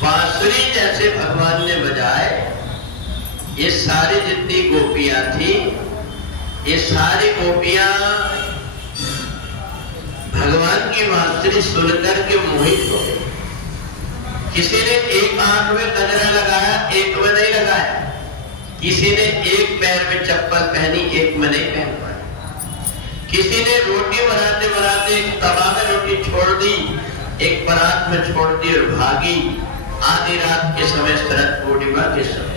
बांसुरी जैसे भगवान ने बजाए। ये सारी जितनी गोपियां थी, ये सारी गोपियां भगवान की बांसुरी सुनकर के मोहित हो गए। किसी ने एक आंख में गजरा लगाया, एक में नहीं लगाया। किसी ने एक पैर में चप्पल पहनी, एक में नहीं पहन पाया। किसी ने रोटी बनाते बनाते एक तवा में रोटी छोड़ दी, एक परात में छोड़ दी और भागी। आधी रात के समय, शरद पूर्णिमा के समय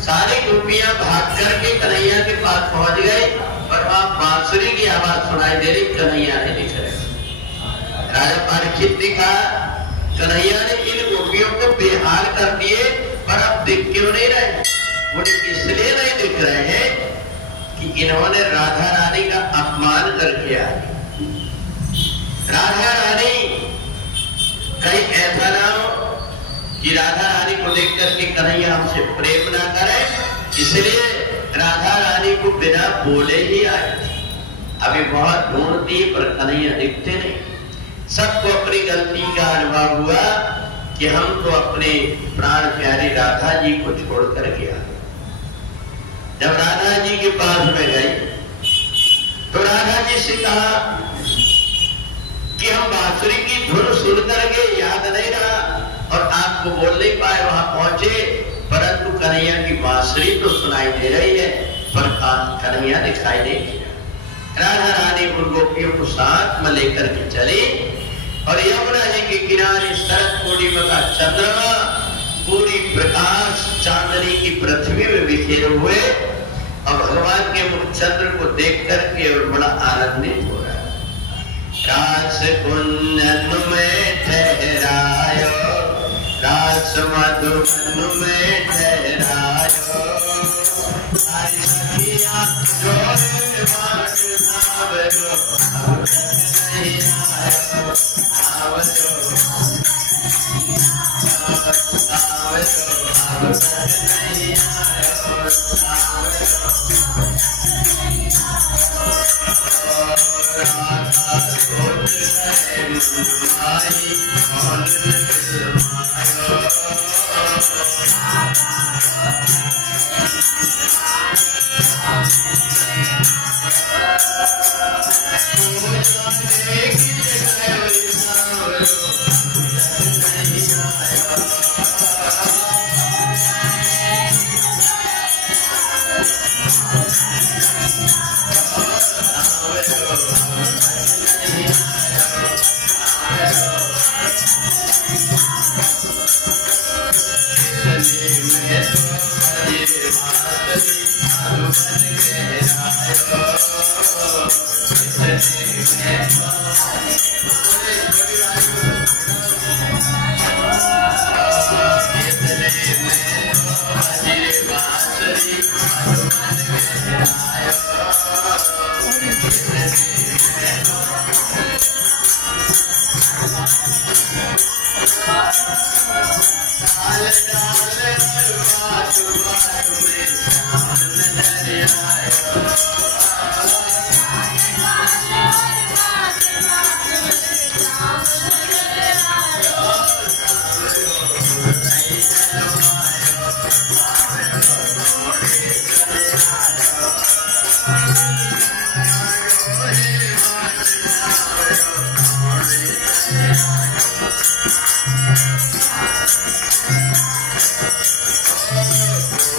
सारी गोपियां भाग करके कन्हैया के पास पहुंच गई और वहां बांसुरी की आवाज सुनाई दे रही, कन्हैया नहीं दिख रहे। राजा परीक्षित ने कहा, कन्हैया ने इन गोपियों को बेहाल कर दिए, पर अब दिख क्यों नहीं रहे? बोले इसलिए नहीं दिख रहे हैं कि इन्होंने राधा रानी का अपमान करके आए। राधा रानी कहीं ऐसा ना हो कि राधा रानी को देख करके कन्हैया हमसे प्रेम ना करे, इसलिए राधा रानी को बिना बोले ही आए थे। अभी बहुत ढूंढती पर कन्हैया दिखते नहीं। सबको अपनी गलती का अनुभव हुआ कि हम तो अपने प्राण प्यारी राधा जी को छोड़ कर गया। जब राधा जी के पास में गई तो राधा जी से कहा कि हम बांसुरी की धुन सुन करके याद नहीं रहा और आपको बोल नहीं पाए। वहां पहुंचे परंतु कन्हैया की बांसुरी तो सुनाई दे रही है, पर कन्हैया दिखाई नहीं दिया। राधा रानी उन गोपियों को साथ में लेकर के चली और यमुना जी के किनारे शरद पूर्णिमा का चंद्रमा पूरी प्रकाश चांदनी की पृथ्वी में बिखेरे हुए और भगवान के मुख चंद्र को देख करके और बड़ा आनंदित हो रहा है। रास कुंजन में ठहरायो, रास मधुबन में ठहरायो, सारी सखियां जोड़े बात आवरो, नहीं आयो, आवरो, नहीं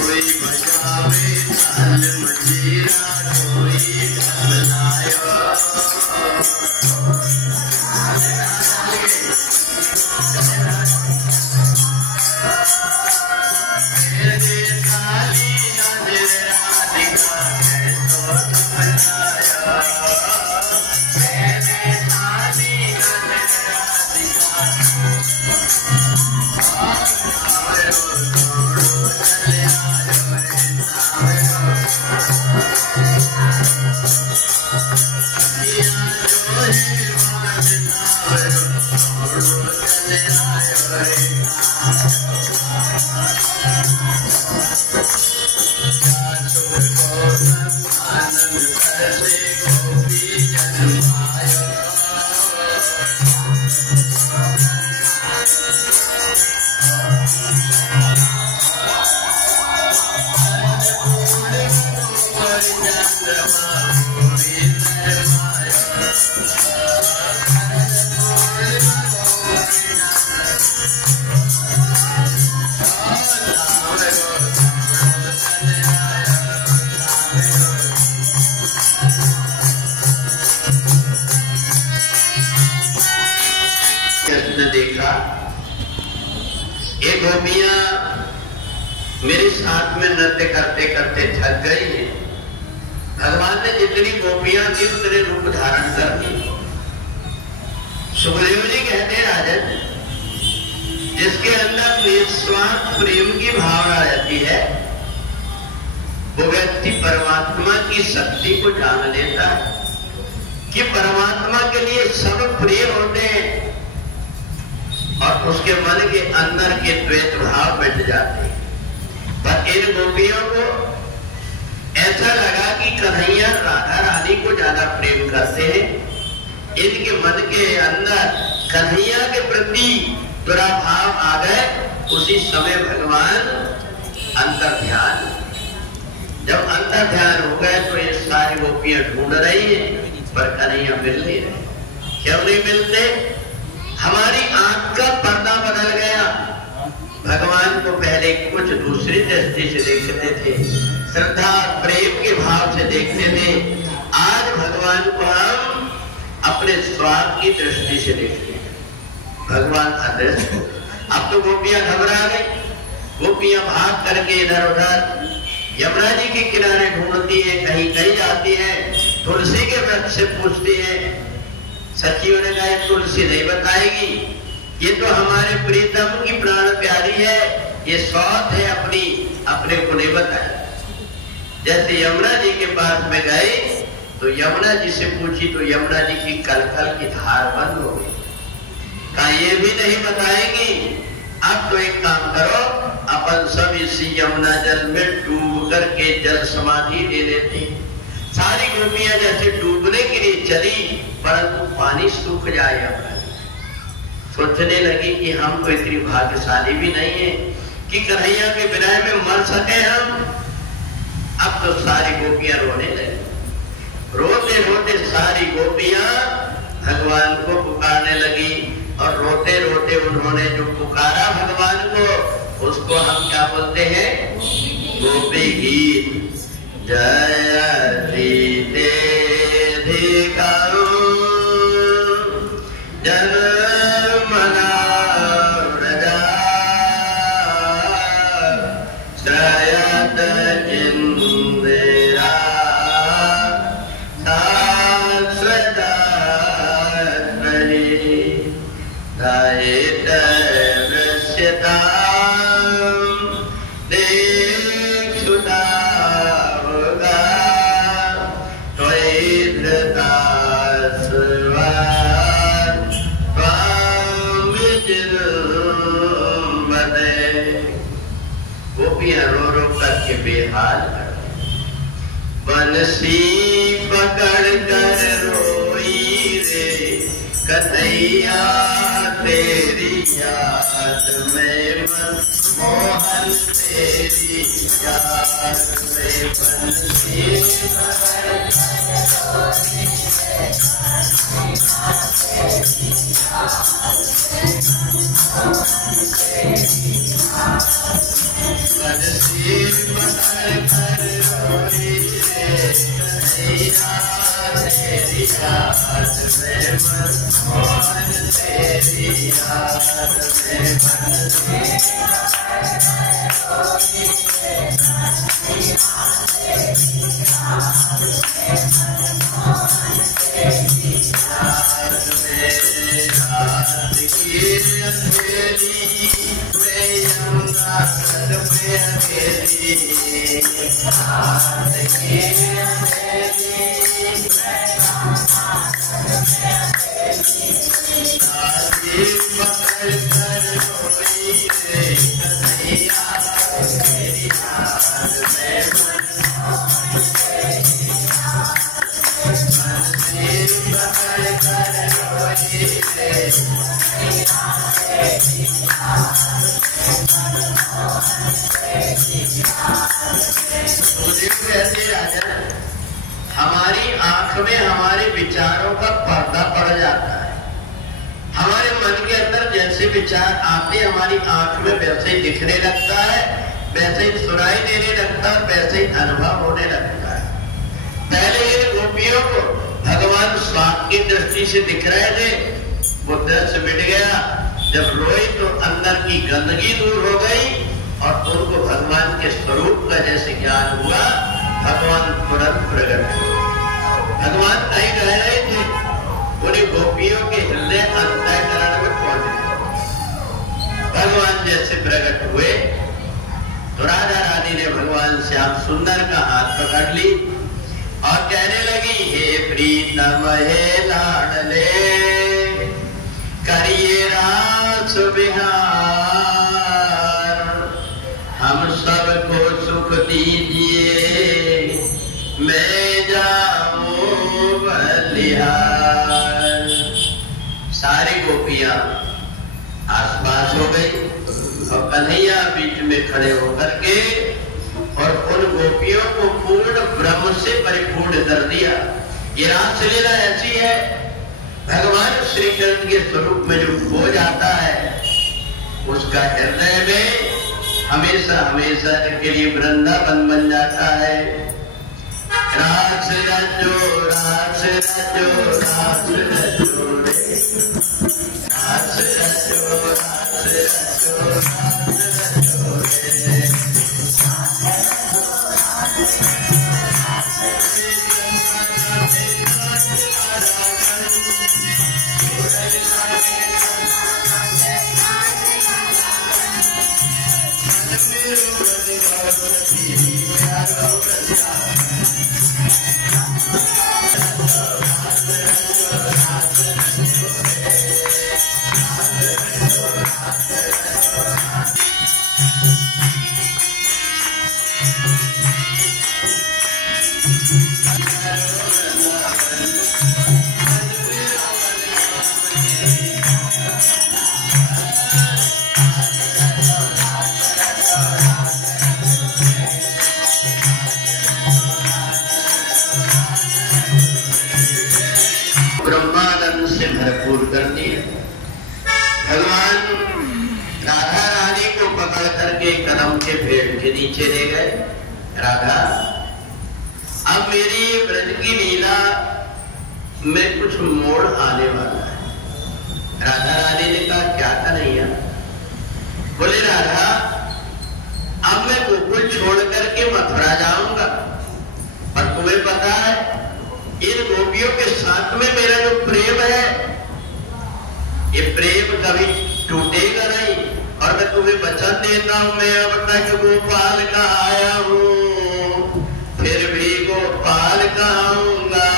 कोई बजावे ताल मंजीरा, कोई ढबलायो। मेरे थाली नजर राधिका है तो ढबलायो। मेरे थाली नजर राधिका देखा ये गोपियां मेरे साथ में नृत्य करते करते थक गई है। भगवान ने जितनी गोपियां थी उतने रूप धारण कर दी। सुखदेव जी कहते हैं राजन, जिसके अंदर निस्वार्थ प्रेम की भावना रहती है वो व्यक्ति परमात्मा की शक्ति को जान लेता है कि परमात्मा के लिए सब प्रिय होते हैं और उसके मन के अंदर के द्वेष भाव मिट जाते हैं। पर इन गोपियों को ऐसा लगा कि कन्हैया राधा रानी को ज्यादा प्रेम करते हैं। इनके मन के अंदर कन्हैया के प्रति बुरा भाव आ गए। उसी समय भगवान अंतर ध्यान, जब अंतर ध्यान हो गए तो ये सारी गोपियां ढूंढ रही है पर कन्हैया मिल नहीं रहे। क्यों नहीं मिलते? हमारी आंख का पर्दा बदल गया। भगवान को पहले कुछ दूसरी दृष्टि से देखते थे, श्रद्धा प्रेम के भाव से देखते थे। आज भगवान को हम अपने स्वार्थ की दृष्टि से देखते हैं। भगवान अदृश्य। अब तो गोपियां घबरा गई। गोपियां भाग करके इधर उधर यमुना जी के किनारे ढूंढती है, कहीं कहीं जाती है, तुलसी के वृक्ष से पूछती है। सखियों ने कहा तुलसी नहीं बताएगी, ये तो हमारे प्रीतम की प्राण प्यारी है, ये सौत है अपनी, अपने को नहीं बताए। जैसे यमुना जी के पास में गए तो यमुना जी से पूछी तो यमुना जी की कलकल की धार बंद हो गई। कहा ये भी नहीं बताएंगी। अब तो एक काम करो, अपन सब इसी यमुना जल में डूब करके जल समाधि ले लेते। सारी गोपियां जैसे डूबने के लिए चली परंतु पानी सूख जाए। यमुना जी सोचने लगी कि हम तो इतनी भाग्यशाली भी नहीं है कि कन्हैया के विरह में मर सके हम। अब तो सारी गोपियां रोने लगी। रोते रोते सारी गोपियां भगवान को पुकारने लगी और रोते रोते उन्होंने जो पुकारा भगवान को उसको हम क्या बोलते हैं? गोपी गीत। जय श्री जन मना व्रजा श्रयत इंदिरा शाश्वता दायित वृश्यता देखुता होगा त्वयि धृता गोपियां रो रो करके बेहाल कर। बंसी पकड़ कर रोई रे कन्हैया तेरी याद में मोहन तेरी याद में बंसी पकड़ हमारी आंख में हमारे विचारों का पर्दा पड़ जाता है। हमारे मन के अंदर जैसे विचार आते हमारी आंख में वैसे ही दिखने लगता है, वैसे ही सुनाई देने लगता है, वैसे ही अनुभव होने लगता है। पहले इन गोपियों को भगवान स्वाद की दृष्टि से दिख रहे थे, वो दृश्य मिट गया। जब रोई तो अंदर की गंदगी दूर हो गई और उनको भगवान के स्वरूप का जैसे ज्ञान हुआ, भगवान तुरंत प्रकट हुए। भगवान कहीं रह रहे थे, उन्हीं गोपियों के हृदय अंतःकरण में पहुंच गए। भगवान जैसे प्रकट हुए तो राधा रानी ने भगवान श्याम सुंदर का हाथ पकड़ ली और कहने लगी, हे प्रीतम हे लाडले करिए रास विहार, हम सबको सुख दीजिए मैं जाऊं बलिहार। सारी गोपियां आसपास हो गई और कन्हैया बीच में खड़े होकर के और उन गोपियों को पूर्ण ब्रह्म से परिपूर्ण कर दिया। ये रासलीला ऐसी है, भगवान श्री कृष्ण के स्वरूप में जो खो जाता है उसका हृदय में हमेशा हमेशा के लिए वृंदावन बन जाता है। रास रजो रास रजो रास रजो रे, रास रजो रास रजो रास रजो रे। ब्रह्मानंद से भरपूर कर दिया। भगवान राधा रानी को पकड़ करके कदम के पेड़ के नीचे ले गए। राधा, अब मेरी ब्रज की लीला में कुछ मोड़ आने वाला है। राधा रानी ने कहा, क्या कन्हैया? बोले, राधा अब मैं गोकुल छोड़ करके मथुरा जाऊंगा और तुम्हें पता है इन गोपियों के साथ में मेरा जो प्रेम है ये प्रेम कभी टूटेगा नहीं। और मैं तुम्हें वचन देता हूं, मैं अब तक गोपाल का आया हूं, फिर भी गोपाल का आऊंगा।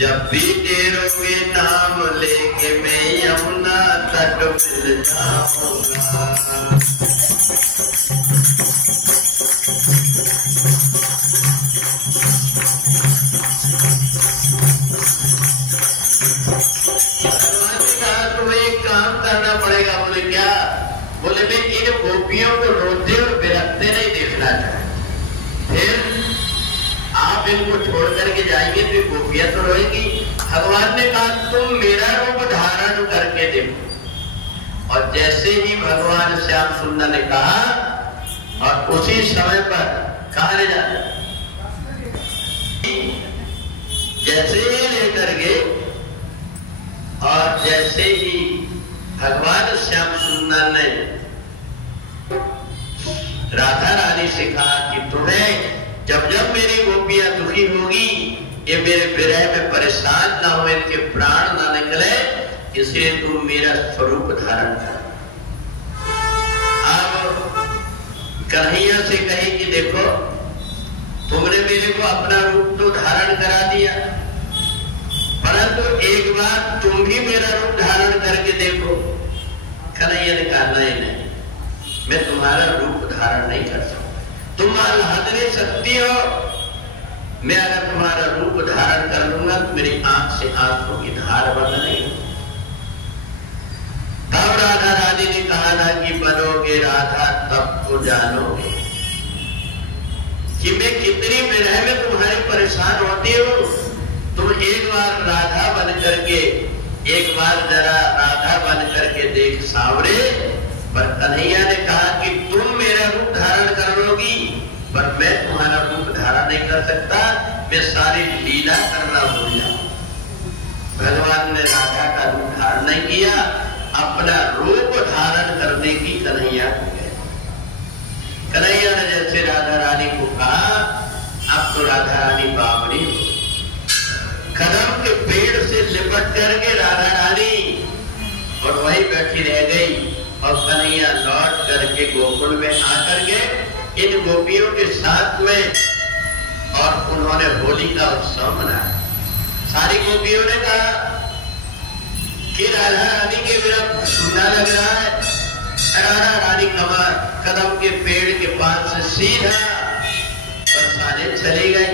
जब भी तेरोगे नाम लेके मैं यमुना तट मिल जाऊंगा। पड़ेगा। बोले, क्या? बोले, मैं इन गोपियों को रोते और बिलखते नहीं देखना चाहता। फिर आप इनको छोड़ करके जाएंगे तो गोपियां तो रोएंगी। भगवान ने कहा, तुम मेरा रूप धारण करके देखो। और जैसे ही भगवान श्याम सुंदर ने कहा और उसी समय पर कहा ले जाता, जैसे ही लेकर गए और जैसे ही भगवान श्याम सुंदर ने राधा रानी से कहा कि तुम्हें जब जब मेरी गोपियां दुखी होगी, ये मेरे विरह में परेशान ना हो, इनके प्राण ना निकले, इसलिए तुम मेरा स्वरूप धारण कर। अब कन्हैया से कहे कि देखो तुमने मेरे को अपना रूप तो धारण करा दिया, परंतु एक बार तुम भी मेरा रूप धारण करके देखो। कन्हैया ने कहा नहीं, मैं तुम्हारा रूप धारण नहीं कर सकता, तुम आह्लादनी शक्ति हो, मैं अगर तुम्हारा रूप धारण कर लूंगा तो मेरी आंख से आंखों की धार बंद नहीं हो। तब राधा रानी ने कहा ना कि बनोगे राधा तब तो जानोगे कि मैं कितनी विरह में तुम्हारी परेशान होती हूँ। तुम एक बार राधा बन करके, एक बार जरा राधा बन करके देख सावरे। पर कन्हैया ने कहा कि तुम मेरा रूप धारण कर लोगी, पर मैं तुम्हारा रूप धारण नहीं कर सकता, मैं सारी लीला करना भूल जाऊं। भगवान ने राधा का रूप धारण नहीं किया, अपना रूप धारण करने की कन्हैया को गए। कन्हैया ने जैसे राधा रानी को कहा, अब तो राधा रानी बावरी हो, कदम के पेड़ से लिपट करके राधा रानी और वहीं बैठी रह गई। और कन्हैया लौट करके गोकुल में आकर के इन गोपियों के साथ में और उन्होंने होली का उत्सव मनाया। सारी गोपियों ने कहा कि राधा रानी के बिना सुना लग रहा है। राधा रानी कदम के पेड़ के पास से सीधा बरसाने चली गई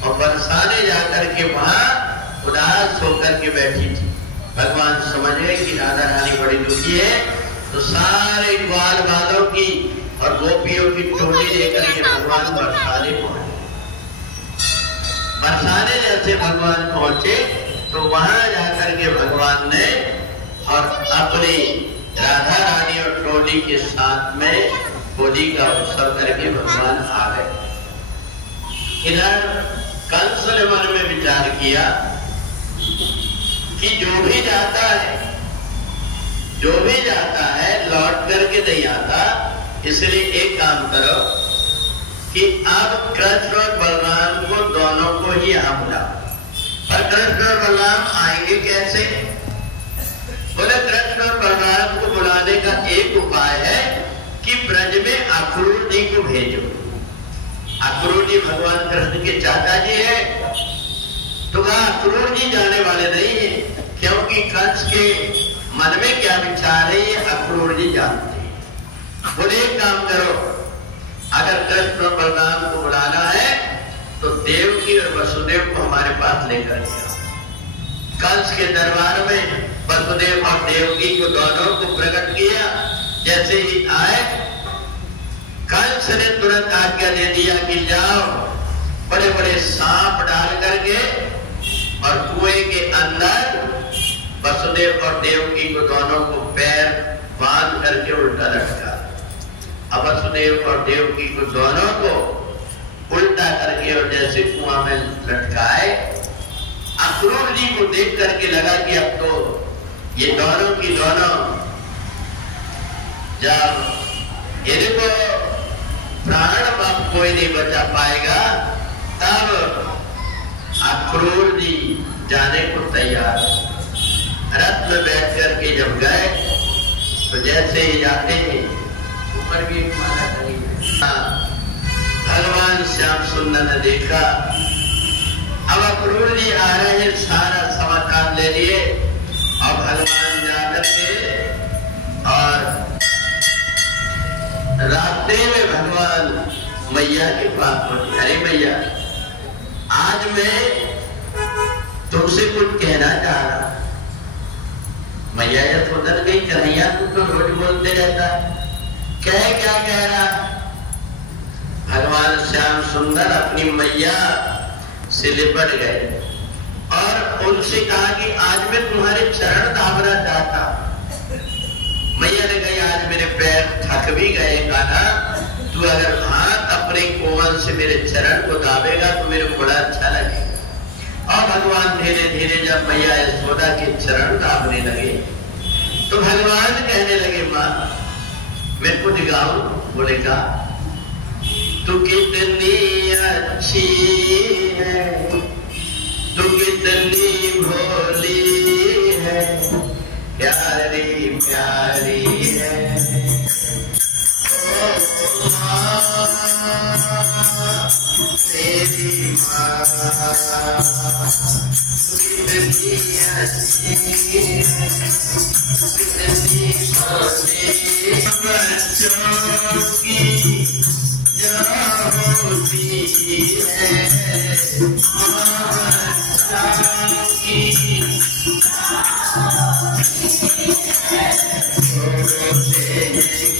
और बरसाने जाकर के वहां उदास होकर के बैठी थी। भगवान समझ गए कि राधा रानी बड़ी दुखी है, तो सारे ग्वाल बालों की और गोपियों की टोली लेकर के भगवान बरसाने पहुंचे। बरसाने जैसे भगवान पहुंचे तो वहां जाकर के भगवान ने और अपनी राधा रानी और टोली के साथ में होली का उत्सव करके भगवान आ गए। इधर कंस ने मन में विचार किया कि जो भी जाता है लौट करके नहीं आता, इसलिए एक काम करो कि अब कृष्ण और बलराम को दोनों को ही यहां बुलाओ। पर कृष्ण और बलराम आएंगे कैसे? बोले कृष्ण और बलराम को बुलाने का एक उपाय है कि ब्रज में अक्रूर जी को भेजो। अक्रूर जी भगवान कृष्ण के चाचा जी है, तो कहा अक्रूर जी जाने वाले नहीं है, क्योंकि कंस के मन में क्या विचार है ये अक्रूर जी जानते हैं। बोले एक काम करो, अगर कृष्ण और बलराम को बुलाना है तो देवकी और वसुदेव को हमारे पास लेकर जाओ। कंस के दरबार में वसुदेव और देवकी को दोनों को प्रकट किया। जैसे ही आए, कंस ने तुरंत आज्ञा दे दिया कि जाओ बड़े बड़े सांप डाल करके और कुएं के अंदर वसुदेव और देवकी को दोनों को पैर बांध करके उल्टा लटका। अब वसुदेव और देवकी को दोनों को उल्टा करके और जैसे कुआं में लटकाए, अक्रूर जी को देख करके लगा कि अब तो ये दोनों की दोनों जब इनको प्राण अब कोई नहीं बचा पाएगा, तब अक्रूर जी जाने को तैयार। रथ में बैठ करके जब गए तो जैसे ही जाते हैं ऊपर भी एक माला टंगी है। भगवान श्याम सुंदर ने देखा, अब अक्रूर जी आ रहे हैं, सारा समाचार ले लिए और भगवान जाकर के और रात्रि में भगवान मैया के पास पहुंचे। अरे मैया, आज मैं तुमसे कुछ कहना चाह रहा। मैया ये सोचने गई, कन्हैया तू तो रोज बोलते रहता, क्या कह रहा? भगवान श्याम सुंदर अपनी मैया से लिपट गए और उनसे कहा कि आज मैं तुम्हारे चरण दाबना चाहता। मैया ने कही आज मेरे पैर थक भी गए कान्हा, तू अगर मेरे चरण को दाबेगा तो मेरे को बड़ा अच्छा लगेगा। और भगवान धीरे धीरे जब मैया यशोदा के चरण दाबने लगे तो भगवान कहने लगे, माँ मेरे को दिखाओ। बोले का तू कितनी अच्छी है, तू कितनी भोली है, प्यारी प्यारी है। ओ माँ तेरी माँ कितनी अच्छी है, कितनी भोली। बच्चों की जहाँ होती है माँ की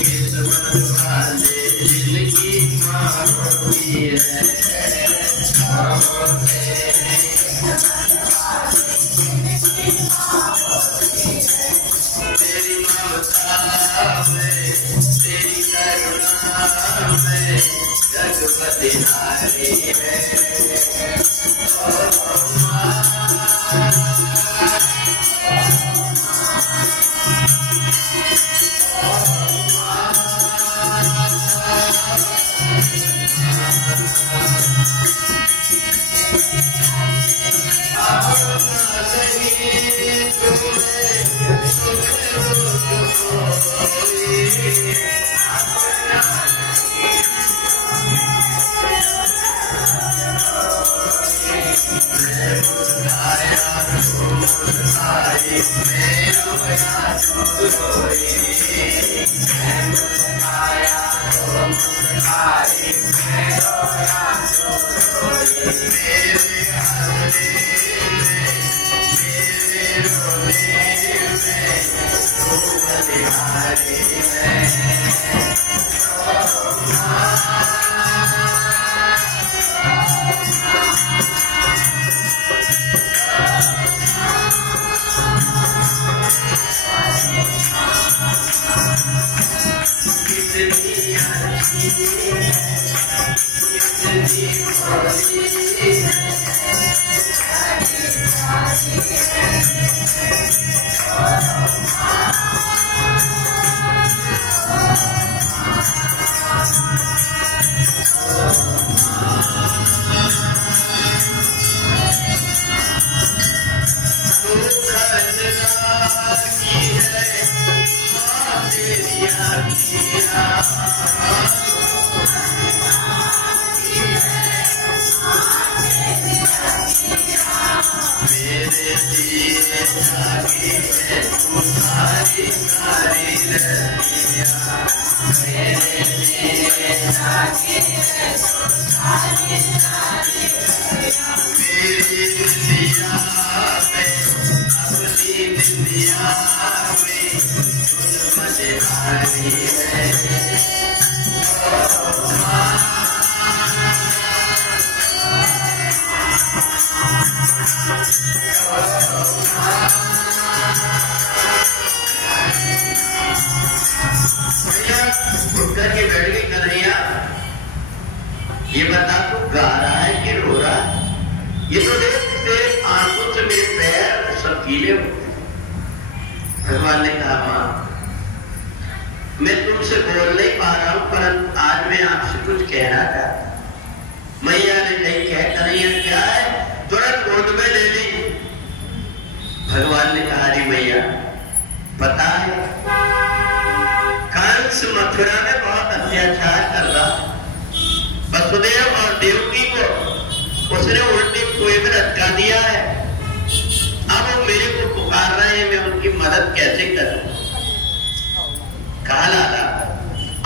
किस्मत वाले जिनकी माँ होती है। तेरी ममता में, तेरी करुणा में जगपति नारी है। ये बता तू गा रहा है कि रो रहा है? ये तो देख तेरे आंखों से मेरे पैर सब गीले हो। भगवान ने कहा, मां मैं तुमसे बोल नहीं पा रहा हूं, परंतु आज मैं आपसे कुछ कहना चाहता। मैया ने नहीं कह कन्हैया क्या है, तुरंत गोद में ले ली। भगवान ने कहा, अरे मैया पता है कंस मथुरा में बहुत अत्याचार कर रहा, वसुदेव और देवकी को उसने उल्टी कुएं में लटका दिया है। अब वो मेरे को पुकार रहे हैं, मैं उनकी मदद कैसे करूं? कहा लाला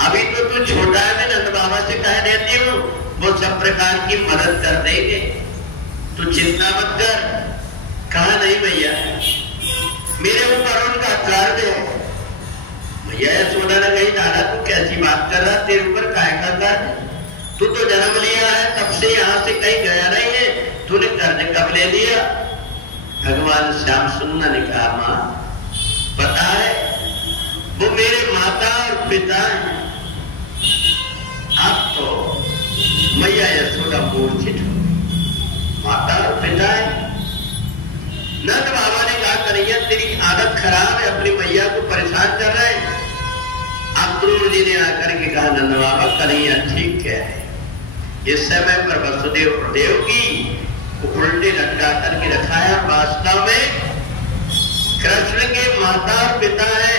अभी तो तू छोटा है, मैं नंद बाबा से कह देती हूँ, वो सब प्रकार की मदद कर देंगे, तू चिंता मत कर। कहा नहीं भैया मेरे ऊपर उनका कर दे। भैया यशोदा ने कही, दादा तू कैसी बात कर रहा, तेरे ऊपर काय का कर? तू तो जन्म लिया है तब से यहाँ से कहीं गया नहीं है, तूने कर्ज कब ले लिया? भगवान श्याम सुंदर ने कहा, मां पता है वो मेरे माता और पिता हैं। अब तो मैया यशोदा मूर्छित हो गए। माता और पिता है। नंद बाबा ने कहा कन्हैया तेरी आदत खराब है, अपनी मैया को परेशान कर रहे हैं। अक्रूर जी ने आकर के कहा नंद बाबा कन्हैया ठीक कह रहे, इस समय पर वसुदेव प्रदेव की उल्टे लटका करके रखा है। वास्तव में कृष्ण के माता और पिता है,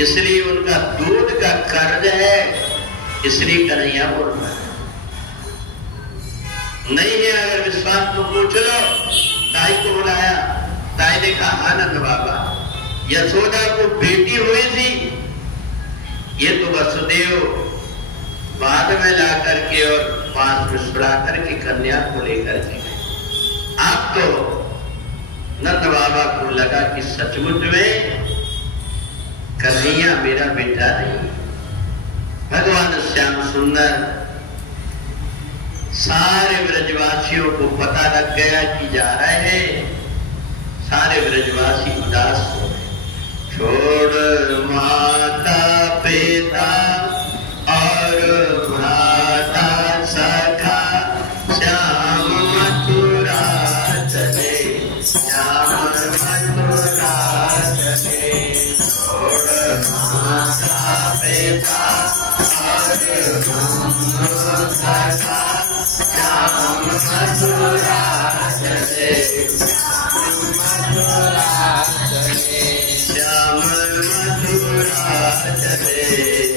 इसलिए उनका दूध का कर्ज है, इसलिए कन्हैया बोल रहा है। नहीं है अगर विश्वास तो पूछ लो। ताई को बुलाया, ताई ने कहा आनंद बाबा यशोदा को बेटी हुई थी, ये तो वसुदेव बाद में ला करके और पास में सुला करके कन्या को लेकर के आप तो नंद बाबा को लगा कि सचमुच में कन्हैया मेरा बेटा नहीं। भगवान श्याम सुंदर सारे ब्रजवासियों को पता लग गया कि जा रहे हैं। सारे ब्रजवासी उदास हो गए। छोड़ माता पिता और भ्राता सखा श्याम मथुरा चले, श्याम मथुरा चले। छोड़ माता पिता और भ्राता सखा श्याम मथुरा चले, श्याम मथुरा चले, श्याम मथुरा चले,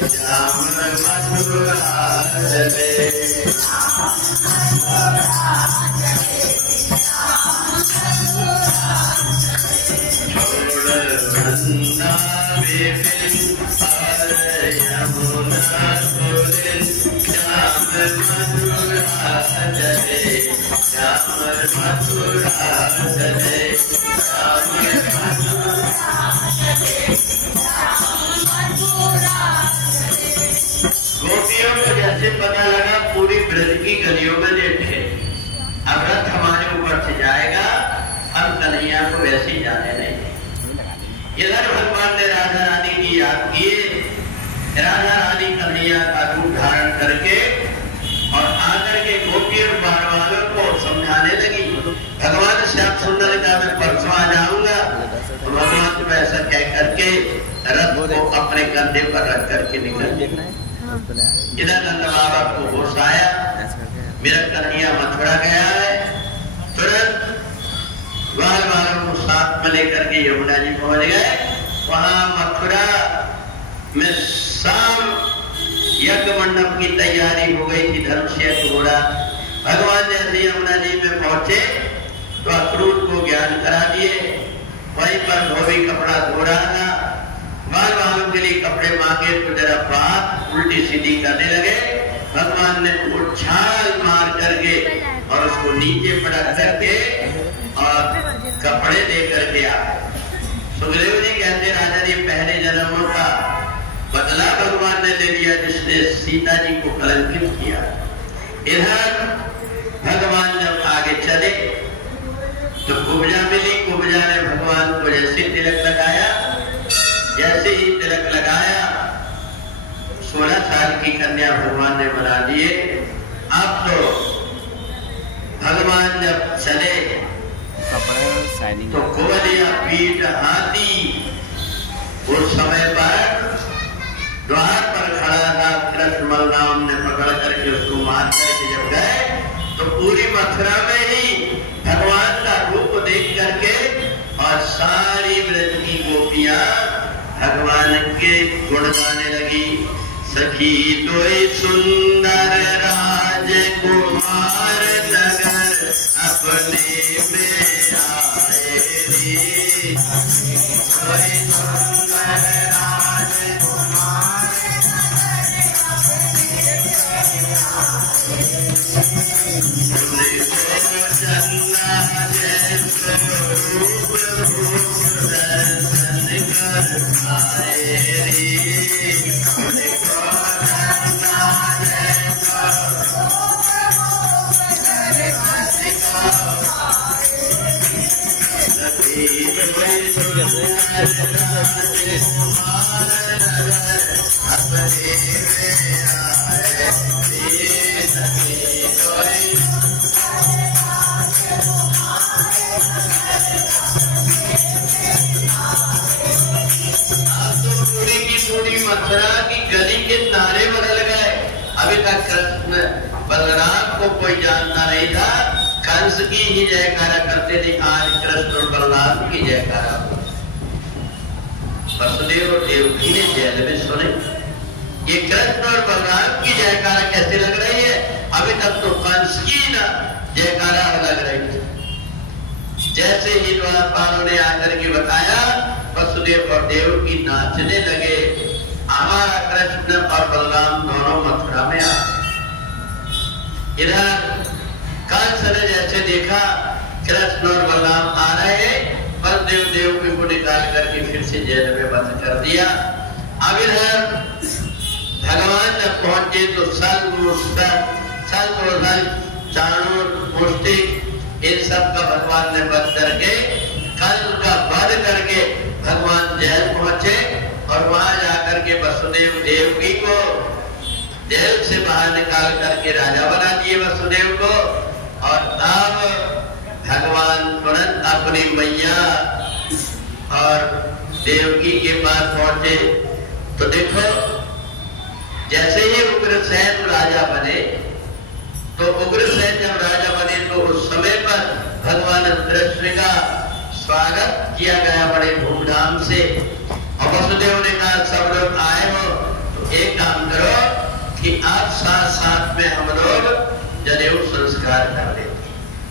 श्याम मथुरा चले। छोड़ गंगा विपिन और यमुना सुरिन, श्याम मथुरा चले, श्याम मथुरा चले, श्याम मथुरा चले। गोपियों को जैसे पता लगा पूरी ब्रज की गलियों में देखे, अब रथ हमारे ऊपर से जाएगा, हम कन्हैया को वैसे ही जाने नहीं। इधर भगवान ने राधा रानी की याद किए। राधा रानी कन्हैया का रूप धारण करके और आकर के गोपी और बार वालों को समझाने लगी। भगवान श्याम सुंदर का मैं परसों आ जाऊंगा, तो भगवान को ऐसा कह करके रथ को अपने कंधे पर रख करके निकल। इधर नंद बाबा को होश आया, मेरा कन्हैया मथुरा गया है। तुरंत बार वालों को साथ में लेकर के यमुना जी पहुंच गए। वहां मथुरा में शाम यज्ञ मंडप की तैयारी हो गई थी, धर्म से घोड़ा। भगवान जैसे यमुना जी में पहुंचे तो अक्रूर को ज्ञान करा दिए। वहीं पर धोबी कपड़ा धो रहा था। बाल वालों के लिए कपड़े मांगे तो जरा बात उल्टी सीधी करने लगे। भगवान ने उछाल मार करके और उसको नीचे पटक करके और कपड़े दे करके आए। सुखदेव जी कहते राजा जी पहले जन्मों का बदला भगवान ने ले लिया, जिसने सीता जी को कलंकित किया। इधर भगवान जब आगे चले तो कुब्जा मिली। कुब्जा ने भगवान को जैसे तिलक लगाया, जैसे ही तिलक लगाया 16 साल की कन्या भगवान ने बना दिए। अब तो भगवान जब चले तो कुबलिया पीठ हाथी। उस समय पर द्वार पर खड़ा था कृष्ण बलराम ने पकड़ करके उसको मार करके जब गए तो पूरी मथुरा में ही भगवान का रूप देख करके और सारी ब्रज की गोपियां भगवान के गुण गाने लगी। सखी दोई सुंदर राजकुमार नगर अपने में आए रे। दोई सुंदर राजकुमार अपने का कृष्ण बलराम को कोई जानता नहीं था। कंस की ही जयकारा करते थे, आज कृष्ण और बलराम की जयकारा। वसुदेव और देवकी ने जेल में सुने, ये कृष्ण और बलराम की जयकारा कैसे लग रही है? अभी तक तो कंस की ना जयकारा लग रही थी। जैसे ही द्वारपालों ने आकर के बताया, वसुदेव और देवकी नाचने लगे। हमारा कृष्ण और बलराम दोनों मथुरा में आ गए। इधर कंस ने जैसे देखा कृष्ण और बलराम आ रहे, बलदेव देवकी को निकाल करके फिर से जेल में बंद कर दिया। अब इधर भगवान जब पहुंचे तो चाणूर मुष्टिक इन सब का भगवान ने वध करके, कल का वध करके भगवान जेल पहुंचे और वहां जाकर के वसुदेव देवकी को जेल से बाहर निकाल करके राजा बना दिए वसुदेव को। और अब भगवान तुरंत अपनी मैया और देवकी के पास पहुंचे। तो देखो, जैसे ही उग्रसेन राजा बने, तो उग्रसेन जब राजा बने तो उस समय पर भगवान कृष्ण का स्वागत किया गया बड़े धूमधाम से। और वसुदेव ने कहा सब लोग आए हो तो एक काम करो कि आप साथ साथ में हम लोग जनेऊ संस्कार कर लेते।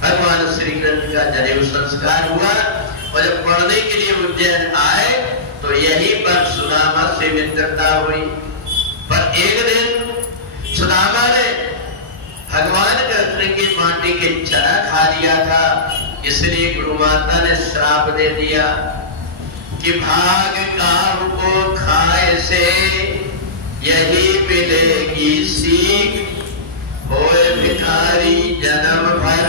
भगवान श्री कृष्ण का जनेऊ संस्कार हुआ और जब पढ़ने के लिए उज्जैन आए तो यहीं पर सुदामा से मित्रता हुई। पर एक दिन सुदामा ने भगवान कृष्ण की माटी के चना खा लिया था, इसलिए गुरु माता ने श्राप दे दिया कि भाग काहू को खाए से यही मिलेगी सीख, होए भिखारी जन्म भर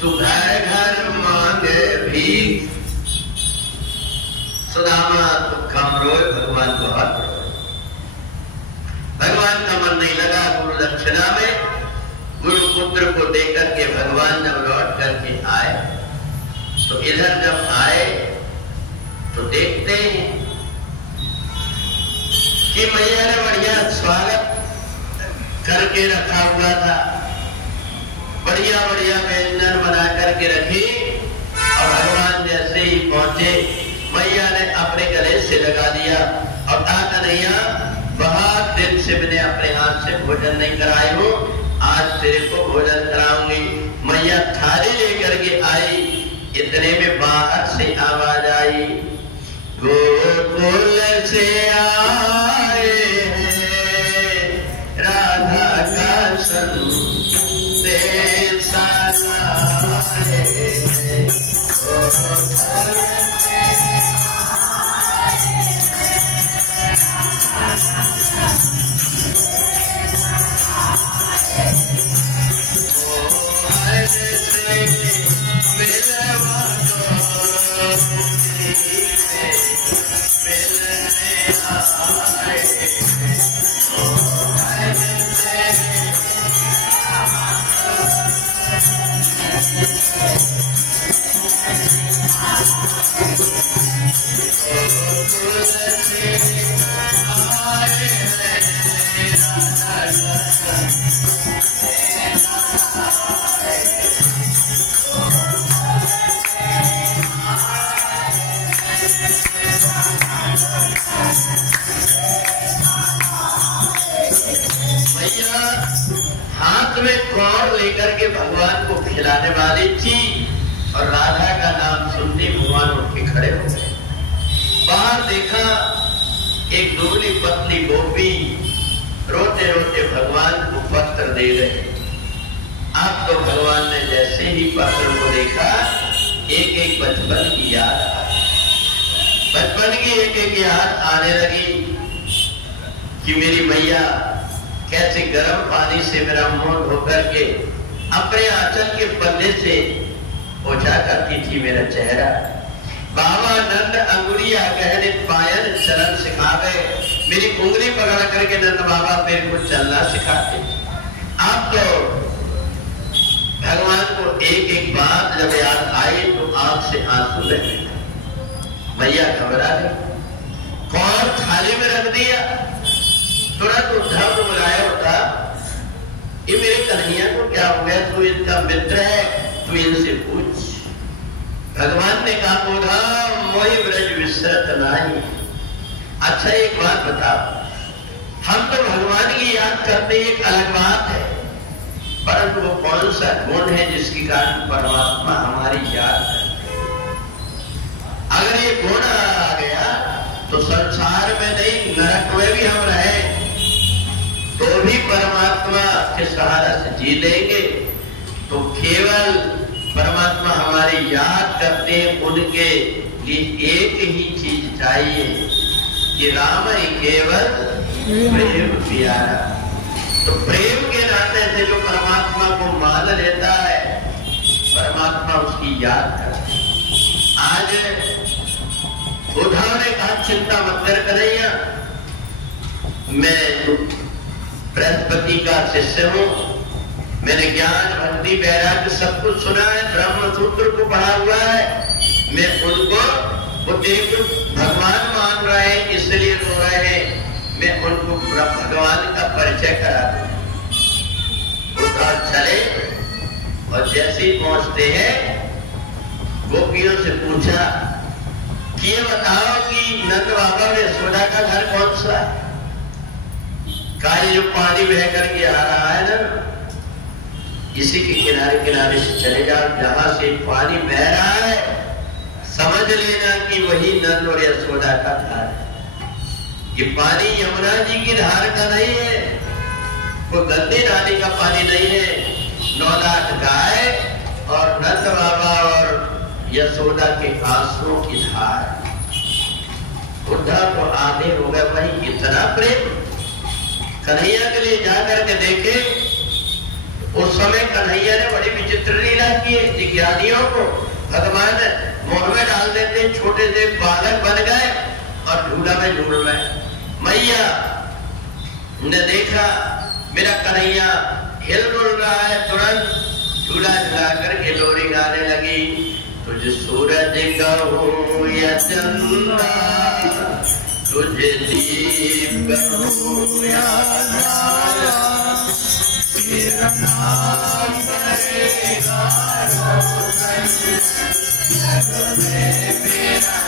तू घर घर मांगे भीख। सुदामा तो कम रोए, भगवान बहुत रोए। भगवान का मन नहीं लगा गुरु दक्षिणा में। गुरु पुत्र को देकर के भगवान जब लौट करके आए तो इधर जब आए तो देखते हैं कि मैया ने बढ़िया स्वागत करके रखा हुआ था, बढ़िया बढ़िया व्यंजन बना करके रखी। और भगवान जैसे ही पहुंचे, मैया ने अपने गले से लगा दिया और कहा कन्हैया, बहुत दिन से मैंने अपने हाथ से भोजन नहीं कराई हूँ, आज तेरे को भोजन कराऊंगी। मैया थाली लेकर के आई, इतने में बाहर से आवाज आई, गोकुल से आए हैं राधा का संदेश लाए हैं। लेकर के भगवान को खिलाने वाली थी और राधा का नाम सुनते भगवान उठ के खड़े हो गए। बाहर देखा एक दुबली पतली गोपी रोते रोते भगवान को पत्र दे रहे। अब तो भगवान ने जैसे ही पत्र को देखा, एक एक बचपन की याद आई। बचपन की एक एक याद आने लगी कि मेरी मैया कैसे गर्म पानी से मेरा मुंह धो करके अपने आंचल के पल्ले से पोछा करती थी मेरा चेहरा। बाबा नंद अंगुलिया कहने पायल चलन सिखावे, मेरी उंगली पकड़ करके नंद बाबा मेरे को चलना सिखाते। अब तो भगवान को एक एक बात जब याद आई तो आंख से आंसू बहे। मैया घबरा गई, कौन थाली में रख दिया। तुरंत उद्धव को बुलाया होता ये मेरे कन्हैया को क्या हो गया, तू इनका मित्र है, तू इनसे पूछ। भगवान ने कहा बोधा मोहि ब्रज विसरत नाही। अच्छा एक बात बताओ, हम तो भगवान की याद करते एक अलग बात है, परंतु वो कौन सा गुण है जिसके कारण परमात्मा हमारी याद करते? अगर ये गुण आ गया तो संसार में नहीं, नरक में भी हम रहे तो भी परमात्मा के सहारा से जी लेंगे। तो केवल परमात्मा हमारी याद करते हैं, उनके लिए एक ही चीज चाहिए कि राम ही केवल प्रेम प्यारा। तो प्रेम के नाते से जो परमात्मा को मान लेता है, परमात्मा उसकी याद करता है। आज उद्धव ने कहा चिंता मत कर कन्हैया, मैं बृहस्पति का शिष्य हूं, मैंने ज्ञान भक्ति वैराग्य सब कुछ सुना है, ब्रह्म सूत्र को पढ़ा हुआ है, मैं उनको वो तेरे भगवान मान रहे हैं इसलिए रो रहे हैं, मैं उनको भगवान का परिचय करा दूं। उद्धव चले और जैसे ही पहुंचते हैं गोपियों से पूछा कि ये बताओ कि नंद बाबा और यशोदा का घर कौन सा है? जो पानी बह करके आ रहा है ना, इसी के किनारे किनारे से चले जाओ, जहां से पानी बह रहा है समझ लेना कि वही नंद और यशोदा का घर है। ये पानी यमुना जी की धार का नहीं है, कोई गंदी नाली का पानी नहीं है। 9 लाख गाय और नंद बाबा और यशोदा के आंसुओं की धार। उद्धव को आधे हो गए, भाई इतना प्रेम। कन्हैया के लिए जाकर के देखे, उस समय कन्हैया ने बड़ी विचित्र लीला की है। जिज्ञानियों को भगवान मोह में डाल देते, छोटे से बालक बन गए और झूला में झूल रहे। मैया ने देखा मेरा कन्हैया हिल डुल रहा है, तुरंत झूला झुला करके लोरी गाने लगी। तुझे सूरज कहो या चंदा, तुझे दीप कहो या तारा, तेरा नाम करेगा रोशन, जग में मेरा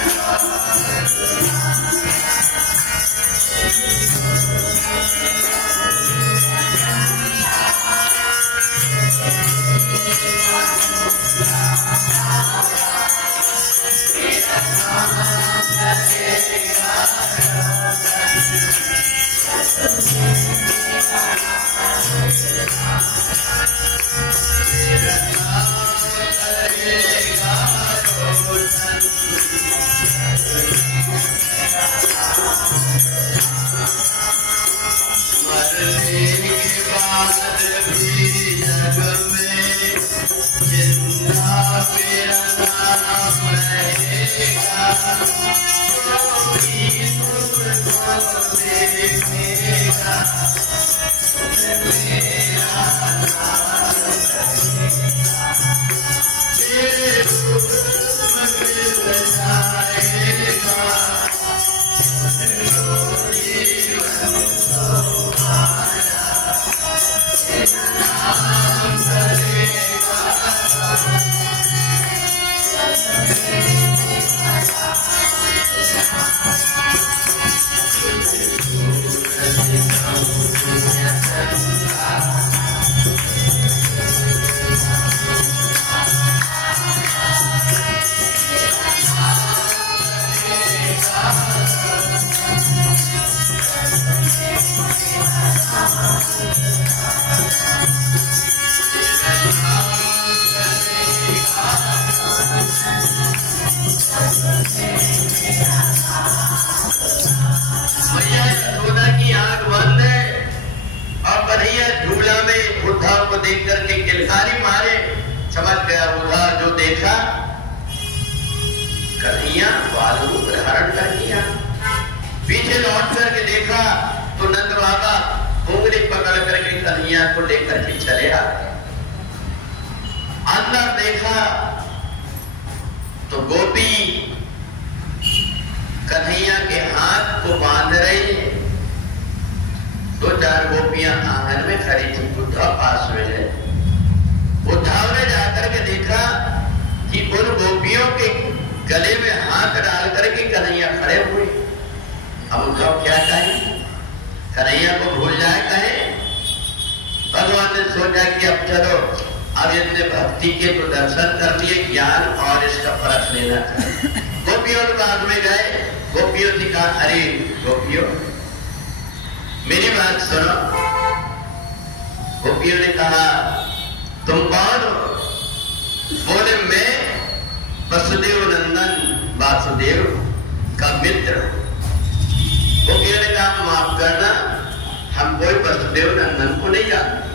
2-4 गोपियां आंगन में खड़ी थी। उद्धव पास में गए। उद्धव ने जाकर के देखा कि उन गोपियों के गले में हाथ डाल करके कन्हैया खड़े हुए। अब उद्धव क्या कहे, कन्हैया को भूल जाए कहे। भगवान ने सोचा कि अब चलो, अब इतने भक्ति के तो दर्शन कर लिए, ज्ञान और इसका परख लेना चाहिए। गोपियों के बाद में गए। गोपियों ने कहा, अरे गोपियों मेरी बात सुनो। गोपियों ने कहा, तुम कौन हो? बोले, मैं वसुदेव नंदन वासुदेव का मित्र। गोपियों ने कहा, माफ करना, हम कोई वसुदेव नंदन को नहीं जानते।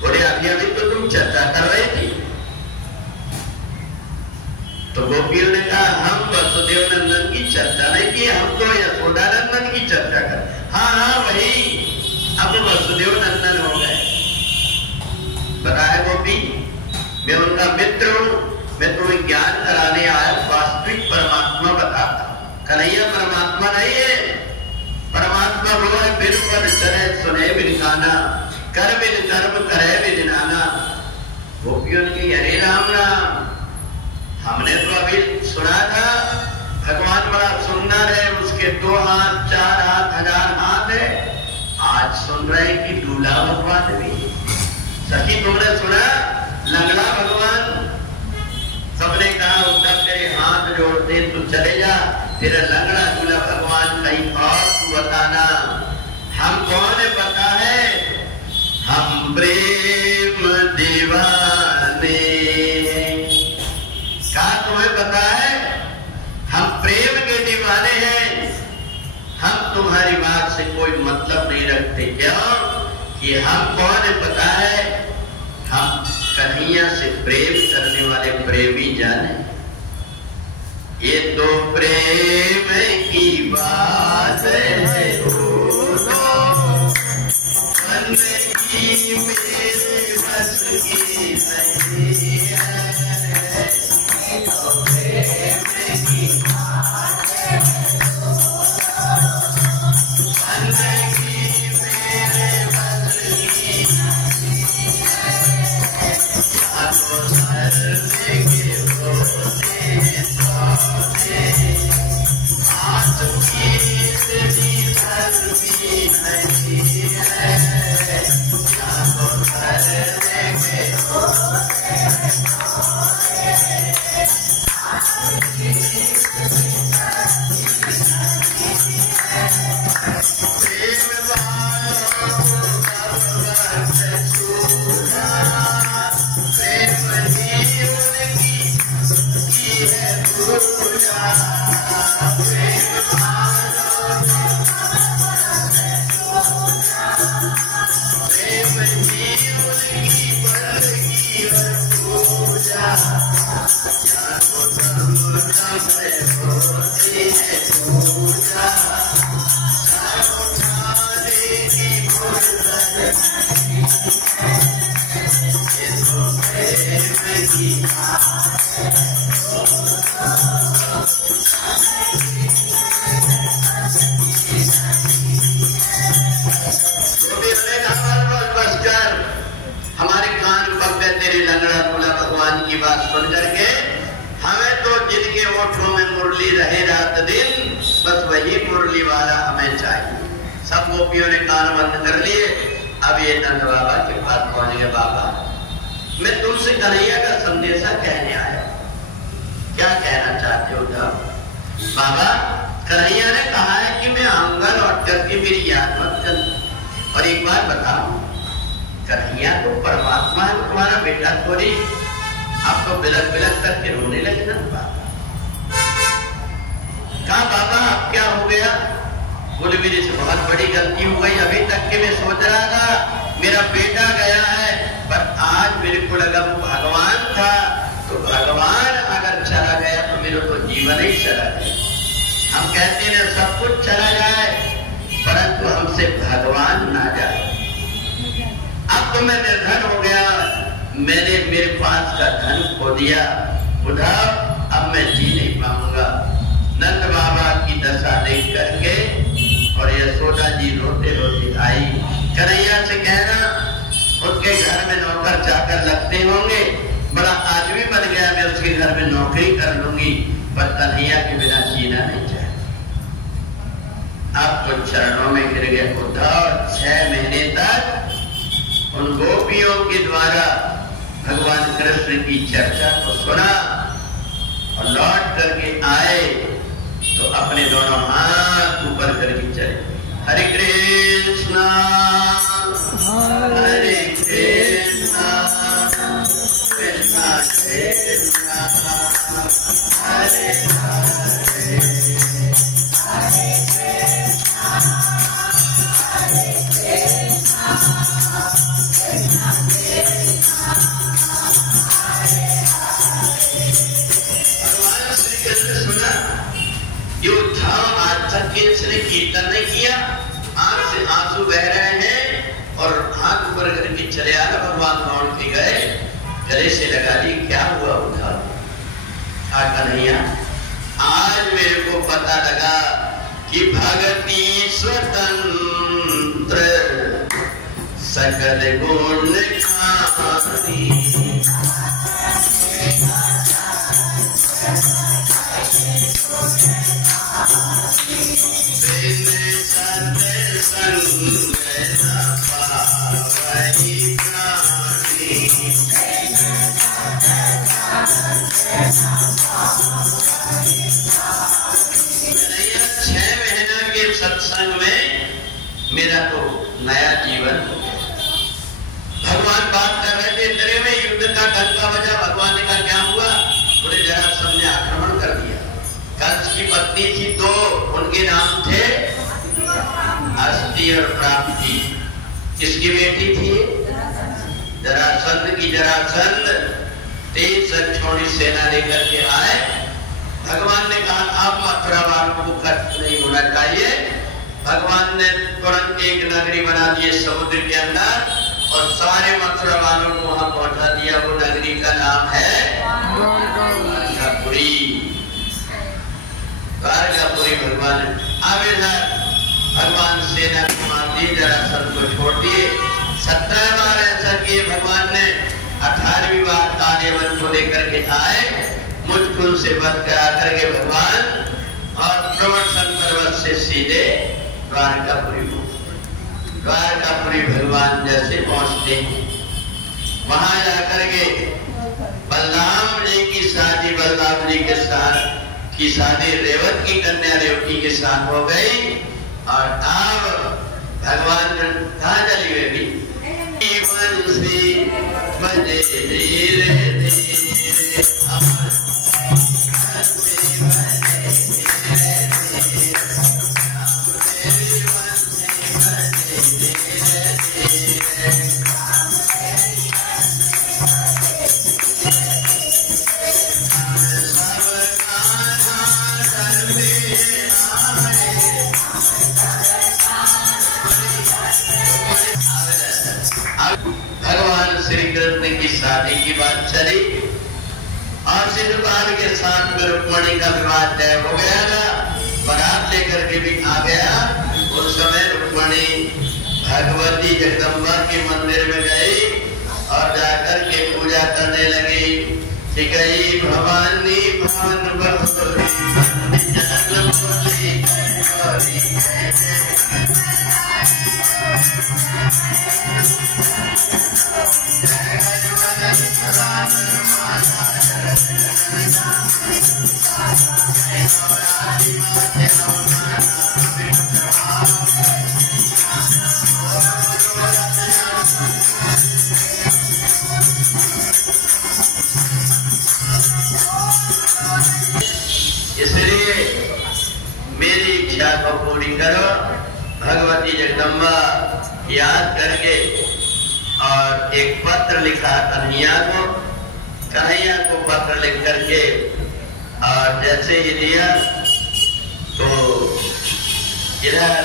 बोले, अभी अभी तो तुम चर्चा कर रहे थे। तो गोपियों ने कहा, हम वसुदेव नंदन की चर्चा नहीं की, हम तो यशोदा नंदन की चर्चा कर। हाँ हाँ वही, अब वसुदेव नंदन हो गए। बताया गोपी, मैं उनका मित्र हूं, मैं तुम्हें ज्ञान कराने आया, वास्तविक परमात्मा बताता। कन्हैया परमात्मा नहीं है, परमात्मा वो है बिन पर चले सुने बिन गाना, कर बिन कर्म करे बिन नाना। गोपियों ने कही, अरे राम राम, हमने तो अभी सुना था भगवान बड़ा सुंदर है, उसके 2 हाथ 4 हाथ 1000 हाथ है। आज सुन रहे कि दूल्हा भगवान भी। सखी तुमने सुना लंगड़ा भगवान? सबने कहा, उद्धव तेरे हाथ जोड़ते तू चले जा, तेरा लंगड़ा दूल्हा भगवान कहीं और तू बताना। हम कौन है पता है? हम प्रेम दीवाने। क्या तुम्हें पता है? हम प्रेम के दीवाने हैं। हम तुम्हारी बात से कोई मतलब नहीं रखते। क्यों? कि हम कौन है पता है? हम कन्हैया से प्रेम करने वाले प्रेमी जाने। ये तो प्रेम की बात है, मन की मेरे बस की नहीं है। गोपियों ने कान बंद कर लिए। अब ये नंद बाबा के पास पहुंच गए। बाबा मैं तुमसे कन्हैया का संदेशा कहने आया। क्या कहना चाहते हो? बाबा कन्हैया ने कहा है कि मैं आऊंगा लौट करके, मेरी याद मत कर। और एक बात बताओ, कन्हैया तो परमात्मा है, तुम्हारा बेटा थोड़ी। आप तो बिलक बिलक करके रोने लगे ना। कहा बाबा अब क्या हो गया? बोले मेरे से बहुत बड़ी गलती हो गई। अभी तक के मैं सोच रहा था मेरा बेटा गया है, पर आज मेरे को लगा वो भगवान था। तो भगवान अगर चला गया तो मेरा तो जीवन ही चला गया। हम कहते हैं सब कुछ चला जाए, परंतु हमसे भगवान ना जाए। अब तो मैं निर्धन हो गया, मैंने मेरे पास का धन खो दिया। उद्धव अब मैं जी नहीं पाऊंगा। नंद बाबा की दशा देख करके और यशोदा जी रोते रोते आई। कन्हैया से कहना उसके घर में नौकर चाकर लगते होंगे, बड़ा आदमी बन गया, मैं उसके घर में नौकरी कर लूंगी, पर कन्हैया के बिना जीना नहीं चाहता। अब तो चरणों में गिर गए उद्धव। 6 महीने तक उन गोपियों के द्वारा भगवान कृष्ण की चर्चा को सुना और लौट करके आए तो अपने दोनों हाथ ऊपर करके चले, हरे कृष्णा हरे कृष्णा कृष्णा कृष्णा हरे हरे हरे कृष्णा हरे कृष्णा कृष्णा कृष्णा हरे हरे। भगवान श्री कृष्ण सुना ये उद्धव आज तक किसने कीर्तन नहीं किया, आंख से आंसू बह रहे हैं और हाथ ऊपर करके चले आ रहे। भगवान दौड़ के गए, गले से लगा दी, क्या हुआ उद्धव? कन्हैया आज मेरे को पता लगा कि भगति स्वतंत्र सकल गुण खानी, सत्संग में मेरा तो नया जीवन हो गया। भगवान बात कर रहे थे, इतने में युद्ध का डंका बजा। भगवान ने कहा क्या हुआ? बोले जरासंध ने आक्रमण कर दिया। कंस की पत्नी थी 2, उनके नाम थे अस्थि और प्राप्ति। किसकी बेटी थी? जरासंध की। जरासंध 23 छोड़ी सेना लेकर के आए। भगवान ने कहा अब मथुरा वालों को कष्ट नहीं होना चाहिए। भगवान ने तुरंत एक नगरी बना दी समुद्र के अंदर और सारे मथुरा वालों को वहां पहुंचा दिया। वो नगरी का नाम है द्वारकापुरी। द्वारकापुरी भगवान अब इधर भगवान सेना को मार दी, जरासंध को छोड़ दिए। 17 बार ऐसा किए भगवान ने। 18वीं बार कालियवन को लेकर के आए, मुझको से बच कर आकर के भगवान और प्रवर्तन पर्वत से सीधे द्वारकापुरी भगवान जैसे पहुंचते हैं, वहां जाकर के बलराम जी की शादी, बलराम जी के साथ की शादी रेवत की कन्या रेवती के साथ हो गई। और अब भगवान कहाँ चली गई? बजे धीरे धीरे भगवान श्री कृष्ण की शादी की बात चली और शिशुपाल के साथ में रुक्मणी का विवाह तय हो गया था। बारात लेकर के भी आ गया। उस समय रुक्मणी भगवती जगदम्बा के मंदिर में गई और जाकर के पूजा करने लगी। गई भवानी भवन इसलिए मेरी इच्छा को पूरी करो। भगवती जगदम्बा याद करके और एक पत्र लिखा कन्हैया को पत्र लिख करके और जैसे ही दिया तो इधर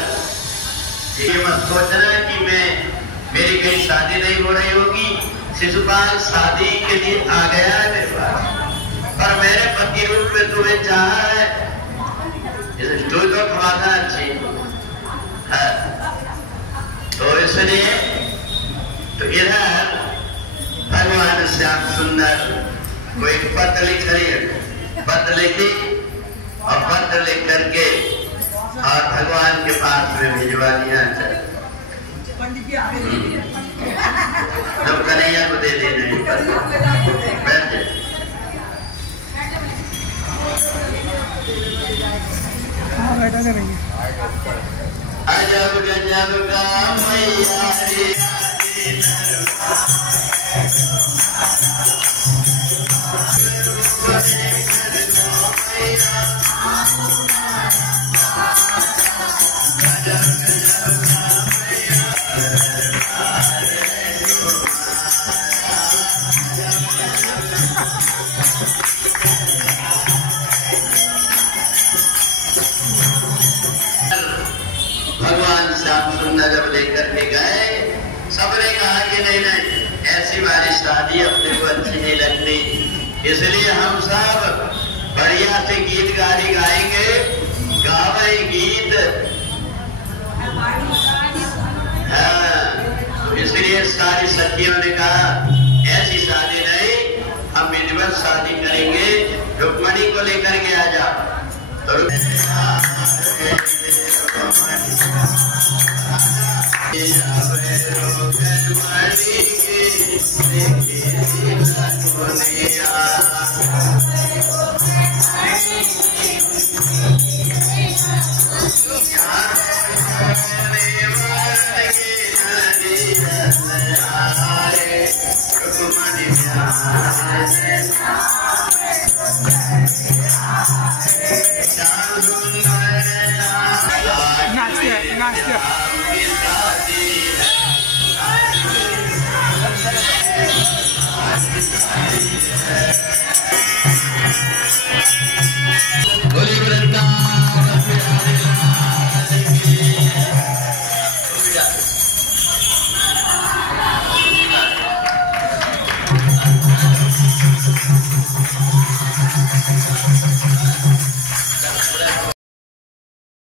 ये मत सोचना कि मेरी कहीं शादी नहीं हो रही होगी। शिशुपाल शादी के लिए आ गया है मेरे पास, पर मेरे पति रूप में तुम्हें चाहा है। तो खवाना अच्छी है। तो इसलिए तो इधर भगवान श्याम सुंदर कोई पत्र लिख रही है, पत्र लिखी और पत्र लिख करके और भगवान के पास में भिजवा दिया। जब कन्हैया को दे देना बैठ अजब गजब का मैया भगवान श्याम सुंदर जब लेकर के गए, सबने कहा कि नहीं नहीं ऐसी वाली शादी अपने को अच्छी नहीं लगती, इसलिए हम सब बढ़िया से गीत गाने गाएंगे, गावे गीत। हाँ, तो इसलिए सारी सखियों ने कहा ऐसी शादी नहीं, हम विधिवत शादी करेंगे, रुक्मणी को लेकर के आ जा। तो